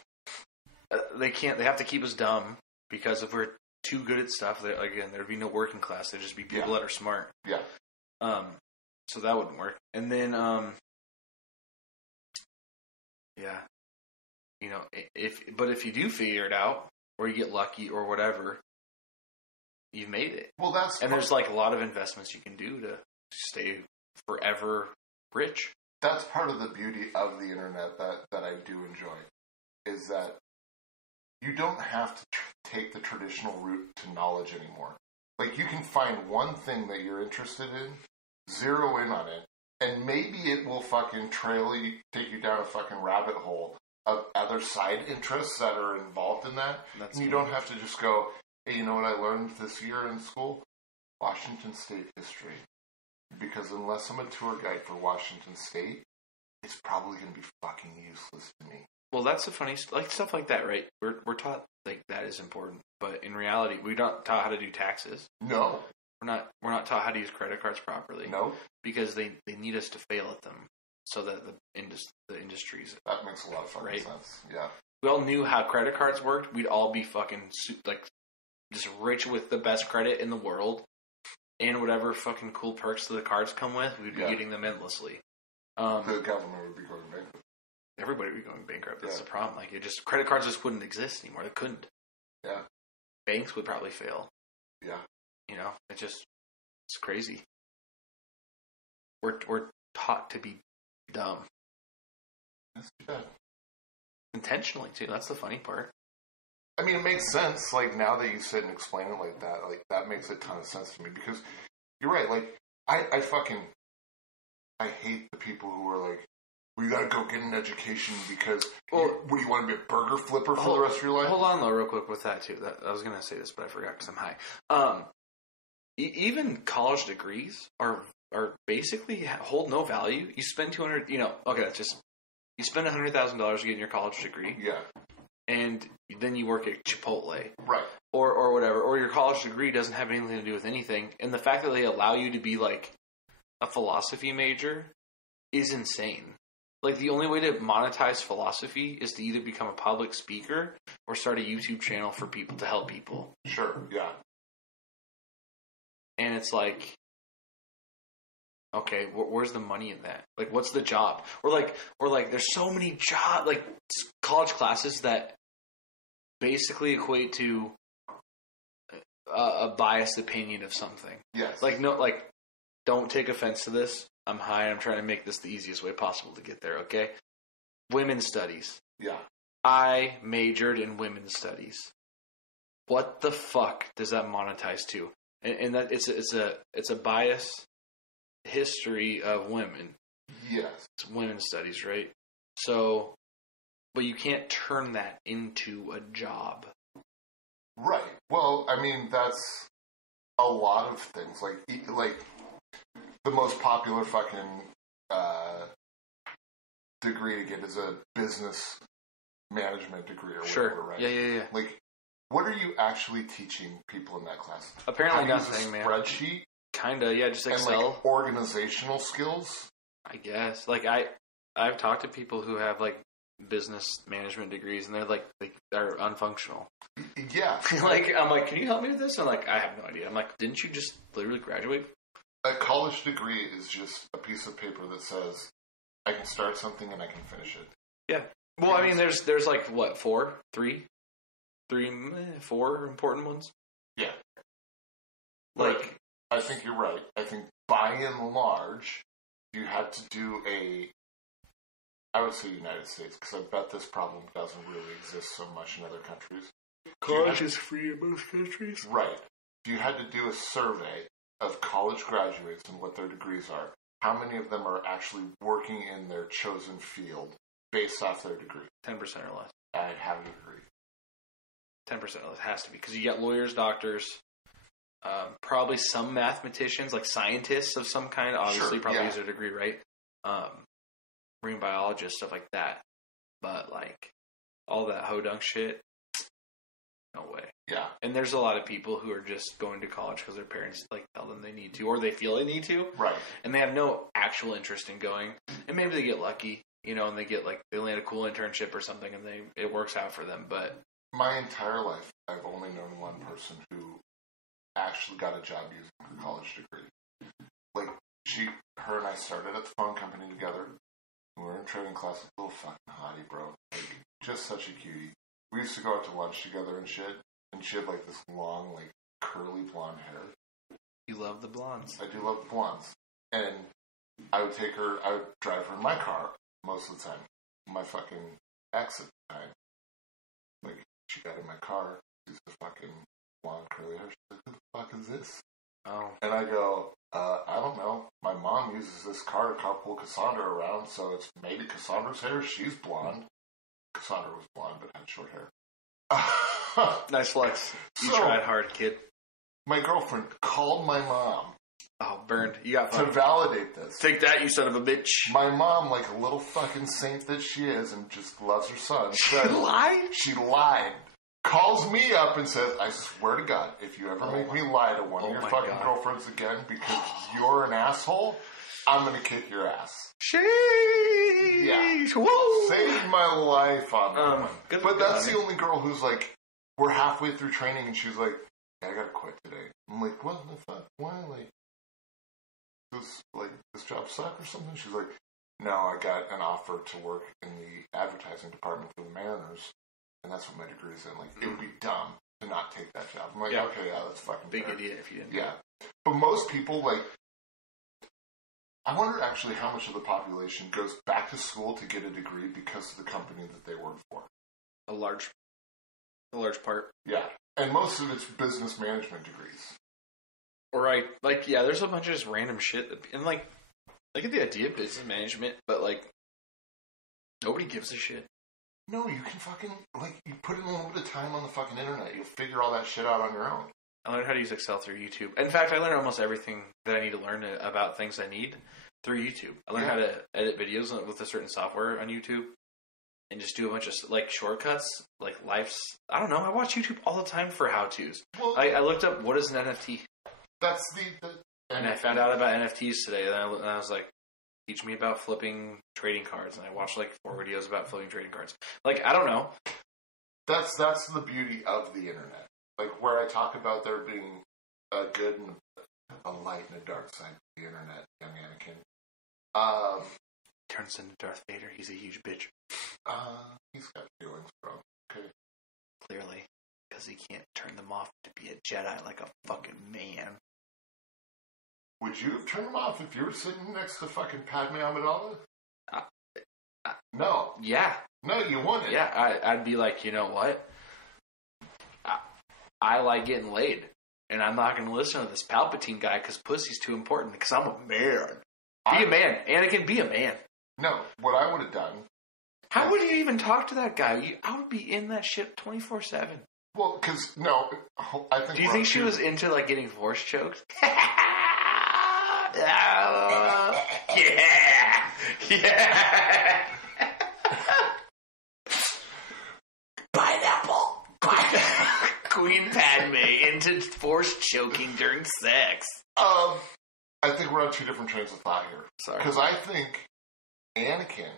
they have to keep us dumb, because if we're too good at stuff, again, there'd be no working class. There'd just be people that are smart. Yeah. So that wouldn't work. And then, if you do figure it out, or you get lucky or whatever, you've made it. Well, there's like a lot of investments you can do to stay forever rich. That's part of the beauty of the internet that I do enjoy, is that you don't have to take the traditional route to knowledge anymore. Like, you can find one thing that you're interested in, zero in on it, and maybe it will fucking take you down a fucking rabbit hole of other side interests that are involved in that. And you don't have to just go, hey, you know what I learned this year in school? Washington State history. Because unless I'm a tour guide for Washington State, it's probably going to be fucking useless to me. Well, that's the funny stuff like that, right? We're taught like that is important, but in reality, we're not taught how to do taxes. No, we're not taught how to use credit cards properly. No, because they need us to fail at them, so that the industries. That makes a lot of fucking sense. Yeah, we all knew how credit cards worked. We'd all be fucking just rich with the best credit in the world, and whatever fucking cool perks that the cards come with, we'd be getting them endlessly. The government would be going bankrupt. Everybody would be going bankrupt. That's the problem. Like, credit cards just wouldn't exist anymore. They couldn't. Yeah. Banks would probably fail. Yeah. It's crazy. We're taught to be dumb. That's too bad. Intentionally, too. That's the funny part. I mean, it makes sense. Like, now that you sit and explain it like that makes a ton of sense to me, because you're right. Like, I hate the people who are like, well, you gotta go get an education because what do you want to be, a burger flipper for the rest of your life? Hold on though, real quick with that too. I was gonna say this, but I forgot because I'm high. Even college degrees are basically hold no value. You spend $200. You spend $100,000 getting your college degree. Yeah. And then you work at Chipotle. Right. Or whatever. Or your college degree doesn't have anything to do with anything. And the fact that they allow you to be like a philosophy major is insane. Like, the only way to monetize philosophy is to either become a public speaker or start a YouTube channel for people to help people. Sure, yeah. And it's like, okay, where's the money in that? Like, what's the job? Or like, there's so many college classes that basically equate to a biased opinion of something. Yes. Don't take offense to this. I'm high. I'm trying to make this the easiest way possible to get there, okay? Women's studies. Yeah. I majored in women's studies. What the fuck does that monetize to? And that it's a biased history of women. Yes. It's women's studies, right? So, but you can't turn that into a job. Right. Well, I mean, that's a lot of things. Like the most popular fucking degree to get is a business management degree or whatever, right? Yeah. Like, what are you actually teaching people in that class? Apparently nothing, man. Spreadsheet? Kinda, yeah, just Excel. And, like, organizational skills? I guess. Like, I've talked to people who have, like, business management degrees, and they're unfunctional. Yeah. I'm like, can you help me with this? I'm like, I have no idea. I'm like, didn't you just literally graduate? A college degree is just a piece of paper that says, I can start something and I can finish it. Yeah. Well, I mean, there's like, what, four important ones? Yeah. Like, I think you're right. I think by and large, you had to do I would say United States, because I bet this problem doesn't really exist so much in other countries. College is free in most countries. Right. If you had to do a survey of college graduates and what their degrees are, how many of them are actually working in their chosen field based off their degree? 10% or less. I'd have to agree. 10% or less has to be, because you got lawyers, doctors, probably some mathematicians, like scientists of some kind, obviously probably use their degree, right? Marine biologists, stuff like that. But, like, all that hodunk shit, no way. Yeah. And there's a lot of people who are just going to college because their parents like tell them they need to, or they feel they need to. Right. And they have no actual interest in going. And maybe they get lucky, you know, and they get like they land a cool internship or something, and it works out for them. But my entire life, I've only known one person who actually got a job using her college degree. Like her and I started at the phone company together. We were in training class. Little fucking hottie, bro. Like, just such a cutie. We used to go out to lunch together and shit. And she had like this long, like curly blonde hair. You love the blondes. I do love the blondes. And I would drive her in my car most of the time. My fucking ex at the time. Like, she got in my car. She's the fucking blonde curly hair. She's like, who the fuck is this? Oh. And I go, I don't know. My mom uses this car to carpool Cassandra around, so it's maybe Cassandra's hair. She's blonde. Cassandra was blonde, but had short hair. Nice flex. You So, tried hard, kid. My girlfriend called my mom Oh, burned. You got to fucked. validate this. Take that, you son of a bitch. My mom, like a little fucking saint that she is and just loves her son, said, lied? She lied. Calls me up and says, I swear to God, if you ever make me lie to one of your fucking girlfriends again because you're an asshole, I'm going to kick your ass. Sheesh. Yeah. Whoa. Saved my life on that one. Good But that's honey. the only girl who's like, we're halfway through training and she's like, yeah, I gotta quit today. I'm like, what the fuck? Why? This job suck or something? She's like, no, I got an offer to work in the advertising department for the Mariners, and that's what my degree's in. Like, it would be dumb to not take that job. I'm like, okay, yeah, that's fucking big fair. idiot if you didn't. Yeah. But most people, like, I wonder actually how much of the population goes back to school to get a degree because of the company that they work for. A large part. Yeah. And most of it's business management degrees. Right. Like, yeah, there's a bunch of just random shit. And, like, I get the idea of business management, but, like, nobody gives a shit. No, you can fucking, like, you put in a little bit of time on the fucking internet. You'll figure all that shit out on your own. I learned how to use Excel through YouTube. In fact, I learned almost everything that I need to learn about things I need through YouTube. I learned how to edit videos with a certain software on YouTube and just do a bunch of, like, shortcuts, like, I don't know. I watch YouTube all the time for how-tos. Well, I looked up, what is an NFT? That's and I found out about NFTs today, and I was like, teach me about flipping trading cards. And I watched, like, 4 videos about flipping trading cards. Like, I don't know. That's the beauty of the internet. Like, where I talk about there being a good and a light and a dark side of the internet, young Anakin. Turns into Darth Vader. He's a huge bitch. He's got feelings, bro. Okay. Clearly. Because he can't turn them off to be a Jedi like a fucking man. Would you have turned him off if you were sitting next to fucking Padme Amidala? No. Yeah. No, you wouldn't. Yeah, I'd be like, you know what? I like getting laid. And I'm not going to listen to this Palpatine guy because pussy's too important because I'm a man. Be a man. Anakin, be a man. No, what I would have done... How would you even talk to that guy? I would be in that shit 24/7. Well, because, no, I think... Do you think she was into, like, getting force choked? Yeah! Pineapple! Queen Padme into force choking during sex. I think we're on 2 different trains of thought here. Sorry. Because I think Anakin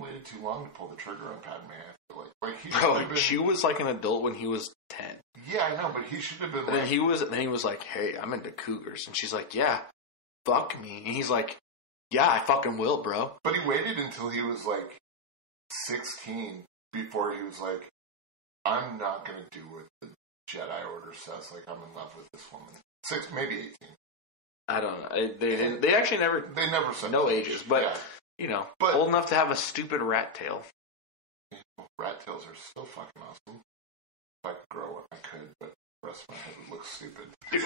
waited too long to pull the trigger on Padme, I feel like. He Bro, she was like an adult when he was 10. Yeah, I know, but he should have been Then he was like, hey, I'm into cougars. And she's like, yeah, fuck me. And he's like, yeah, I fucking will, bro. But he waited until he was like 16 before he was like, I'm not going to do what the Jedi Order says. Like, I'm in love with this woman. 6, maybe 18. I don't know. They actually never... They never said no that. ages, but... Yeah. You know, old enough to have a stupid rat tail. Rat tails are so fucking awesome. If I could grow one, I could, but the rest of my head would look stupid. It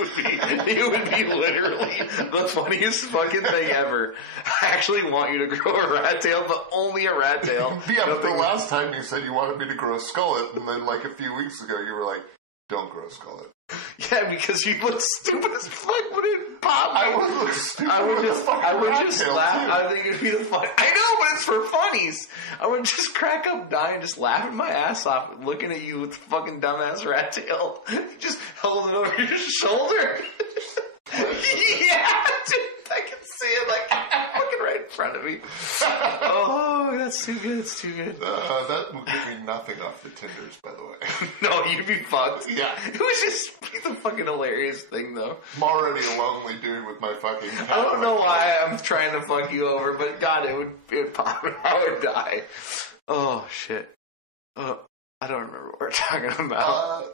would be literally the funniest fucking thing ever. I actually want you to grow a rat tail, but only a rat tail. Yeah, but the last time you said you wanted me to grow a skullet, and then like a few weeks ago you were like, don't grow a skullet. Yeah, because you look stupid as fuck when it pops stop. I would look stupid. I would just laugh. Too. I think it'd be the fun. I know, but it's for funnies. I would just crack up, dying, just laughing my ass off, looking at you with the fucking dumbass rat tail, just holding it over your shoulder. Yeah, dude, I can see it like fucking right in front of me. Oh, that's too good. It's too good. That would give me nothing off the Tinders, by the way. No, you'd be fucked. Yeah. It was just the fucking hilarious thing, though. I'm already a lonely dude with my fucking cat. I don't know why I'm trying to fuck you over, but God, it would pop. I would die. Oh, shit. I don't remember what we're talking about.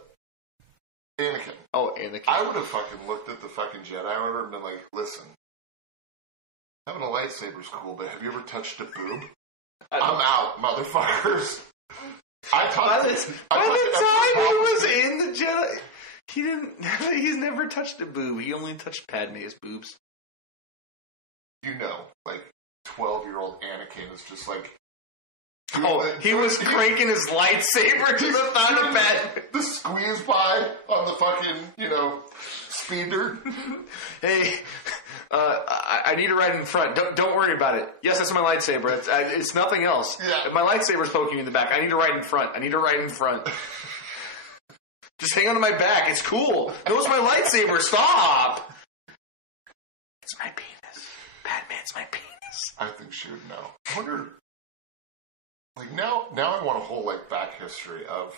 Anakin. Oh, Anakin. I would have fucking looked at the fucking Jedi Order and been like, listen, having a lightsaber's cool, but have you ever touched a boob? I'm out, motherfuckers. By the time he was in the Jedi, he didn't. He's never touched a boob. He only touched Padme's boobs. You know, like 12-year-old Anakin is just like. He was cranking his lightsaber to the thought of Padme. The squeeze by on the fucking, speeder. Hey, I need to ride in front. Don't worry about it. Yes, that's my lightsaber. It's nothing else. Yeah. My lightsaber's poking me in the back. I need to ride in front. Just hang on to my back. It's cool. No, it's my lightsaber. Stop. It's my penis. Batman, it's my penis. I think she would know. I wonder. Like now I want a whole back history of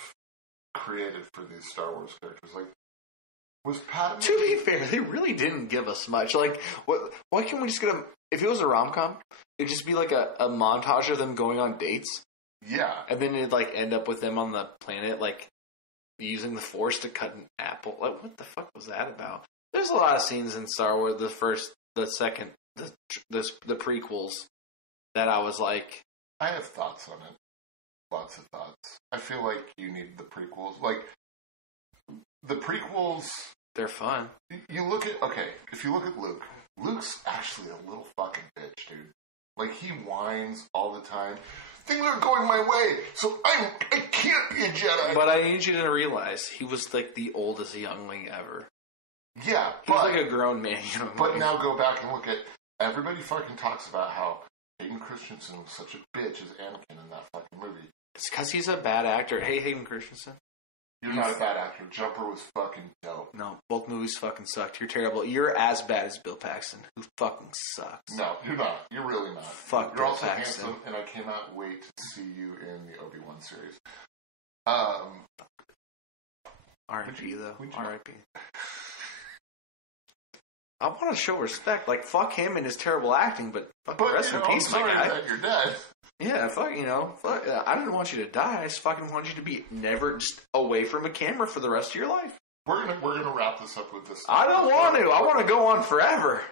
created for these Star Wars characters. Like, was Padme? To be fair, they really didn't give us much. Like, why can't we just get if it was a rom-com, it'd just be like a montage of them going on dates. Yeah. And then it'd end up with them on the planet, using the Force to cut an apple. Like, what the fuck was that about? There's a lot of scenes in Star Wars, the first, the second, the prequels, that I was like, I have thoughts on it. Lots of thoughts. I feel like you need the prequels. Like, the prequels... They're fun. You look at... Okay, if you look at Luke, Luke's actually a little fucking bitch, dude. Like, he whines all the time. Things aren't going my way, so I can't be a Jedi. But I need you to realize, he was, the oldest youngling ever. Yeah, he was a grown man youngling. But now go back and look at... Everybody fucking talks about how Hayden Christensen was such a bitch as Anakin in that fucking movie. It's because he's a bad actor. Hey, Hayden Christensen. You're not a bad actor. Jumper was fucking dope. No, both movies fucking sucked. You're terrible. You're as bad as Bill Paxton, who fucking sucks. No, you're not. You're really not. Fuck you're Bill also Paxton. Handsome, and I cannot wait to see you in the Obi-Wan series. R.I.P. though. R.I.P. I want to show respect. Fuck him and his terrible acting, but rest in peace, my guy. That you're dead. Yeah, fuck. I didn't want you to die. I just fucking want you to be never just away from a camera for the rest of your life. We're gonna wrap this up with this. I don't want to. I want to go on forever.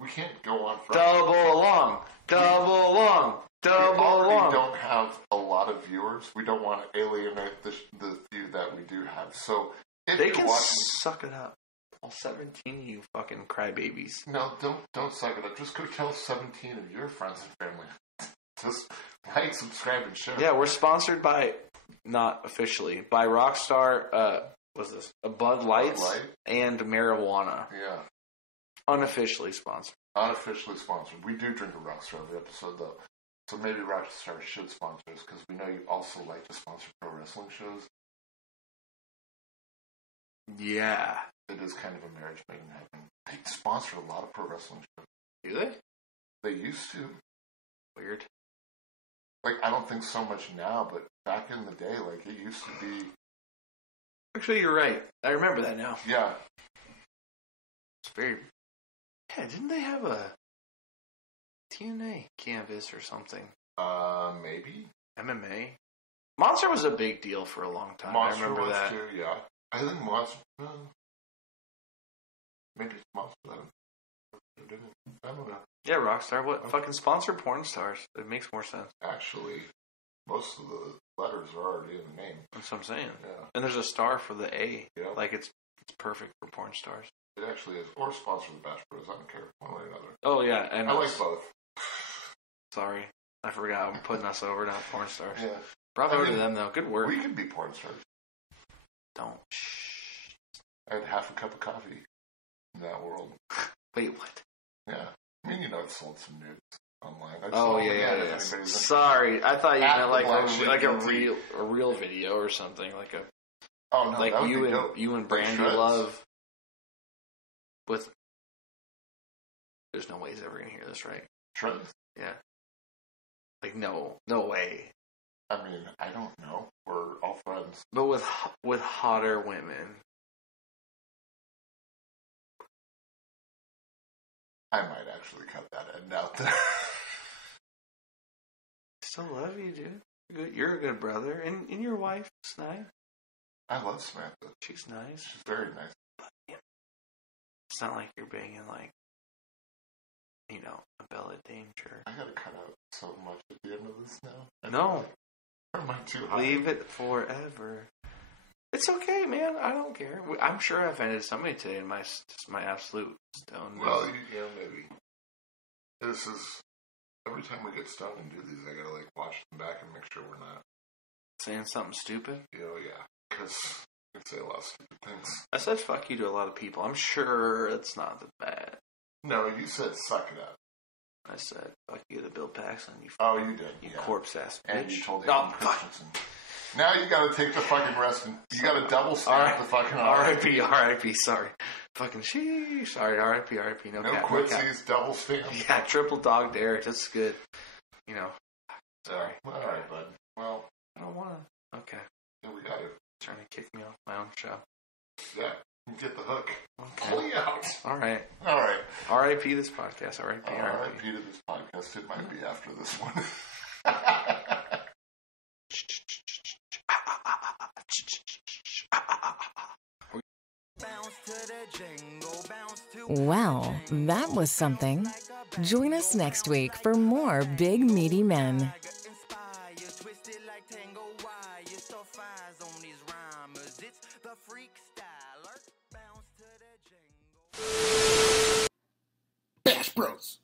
We can't go on forever. Double long. We already don't have a lot of viewers. We don't want to alienate the few that we do have. So if they you're can watching, suck it up. All 17 you fucking crybabies. No, don't suck it up. Just go tell 17 of your friends and family. Just subscribe, and share. Yeah, we're sponsored by, not officially, by Rockstar, what's this? Bud Light and marijuana. Yeah. Unofficially sponsored. Unofficially sponsored. We do drink a Rockstar every episode, though. So maybe Rockstar should sponsor us, because we know you also like to sponsor pro wrestling shows. Yeah. It is kind of a marriage made in heaven. They sponsor a lot of pro wrestling shows. Do they? They used to. Weird. I don't think so much now, but back in the day, it used to be... Actually, you're right. I remember that now. Yeah. It's very... Yeah, didn't they have a TNA canvas or something? Maybe. MMA? Monster was a big deal for a long time. Monster I remember that. Too, yeah. I think Monster... maybe it's Monster that I don't know. Yeah, Rockstar. What? Fucking sponsor porn stars. It makes more sense. Actually, most of the letters are already in the name. That's what I'm saying. Yeah. And there's a star for the A. Yeah. It's perfect for porn stars. It actually is. Or sponsor the Bash Bros. I don't care one way or another. Oh, yeah. And I like both. Sorry. I forgot. I'm putting us over, not porn stars. Yeah. Bravo to them, though. Good work. We could be porn stars. Don't. Shh. I had half a cup of coffee. in that world. Wait, what? Yeah. I mean, I've sold some nudes online. Yeah. Sorry, I thought you meant like a real video or something, like a. Oh no, like that would you be and dope. you and Brandy Love. With. There's no way he's ever gonna hear this, right? Shreds? Yeah. Like no way. I mean, I don't know. We're all friends. But with hotter women. I might actually cut that end out there. Still love you, dude. You're a good brother, and your wife's nice. I love Samantha. She's nice. She's very nice. But it's not like you're banging like, a Bella Danger. I gotta cut out so much at the end of this now. No. Am I too high? Leave it forever. It's okay, man. I don't care. I'm sure I offended somebody today in my absolute stone. Well, maybe. This is... Every time we get stoned and do these, I gotta, watch them back and make sure we're not... Saying something stupid? Oh, yeah. Because we say a lot of stupid things. I said fuck you to a lot of people. I'm sure it's not that bad. No, you said suck it up. I said fuck you to Bill Paxton. You did. You corpse-ass bitch. And you told him Christensen. Now you gotta take the fucking rest and you gotta double stamp the fucking R.I.P. Sorry. Fucking sheesh. Sorry, R.I.P. No quincies, double stamp. Yeah, triple dog dare. That's good. Sorry. Alright, bud. Well, I don't wanna. Okay. Yeah, we got it. Trying to kick me off my own show. Yeah. You get the hook. Okay. Pull you out. Alright. R.I.P. this podcast. R.I.P. R.I.P. to this podcast. It might be after this one. Well, that was something. Join us next week for more Big Meaty Men. Bash Bros.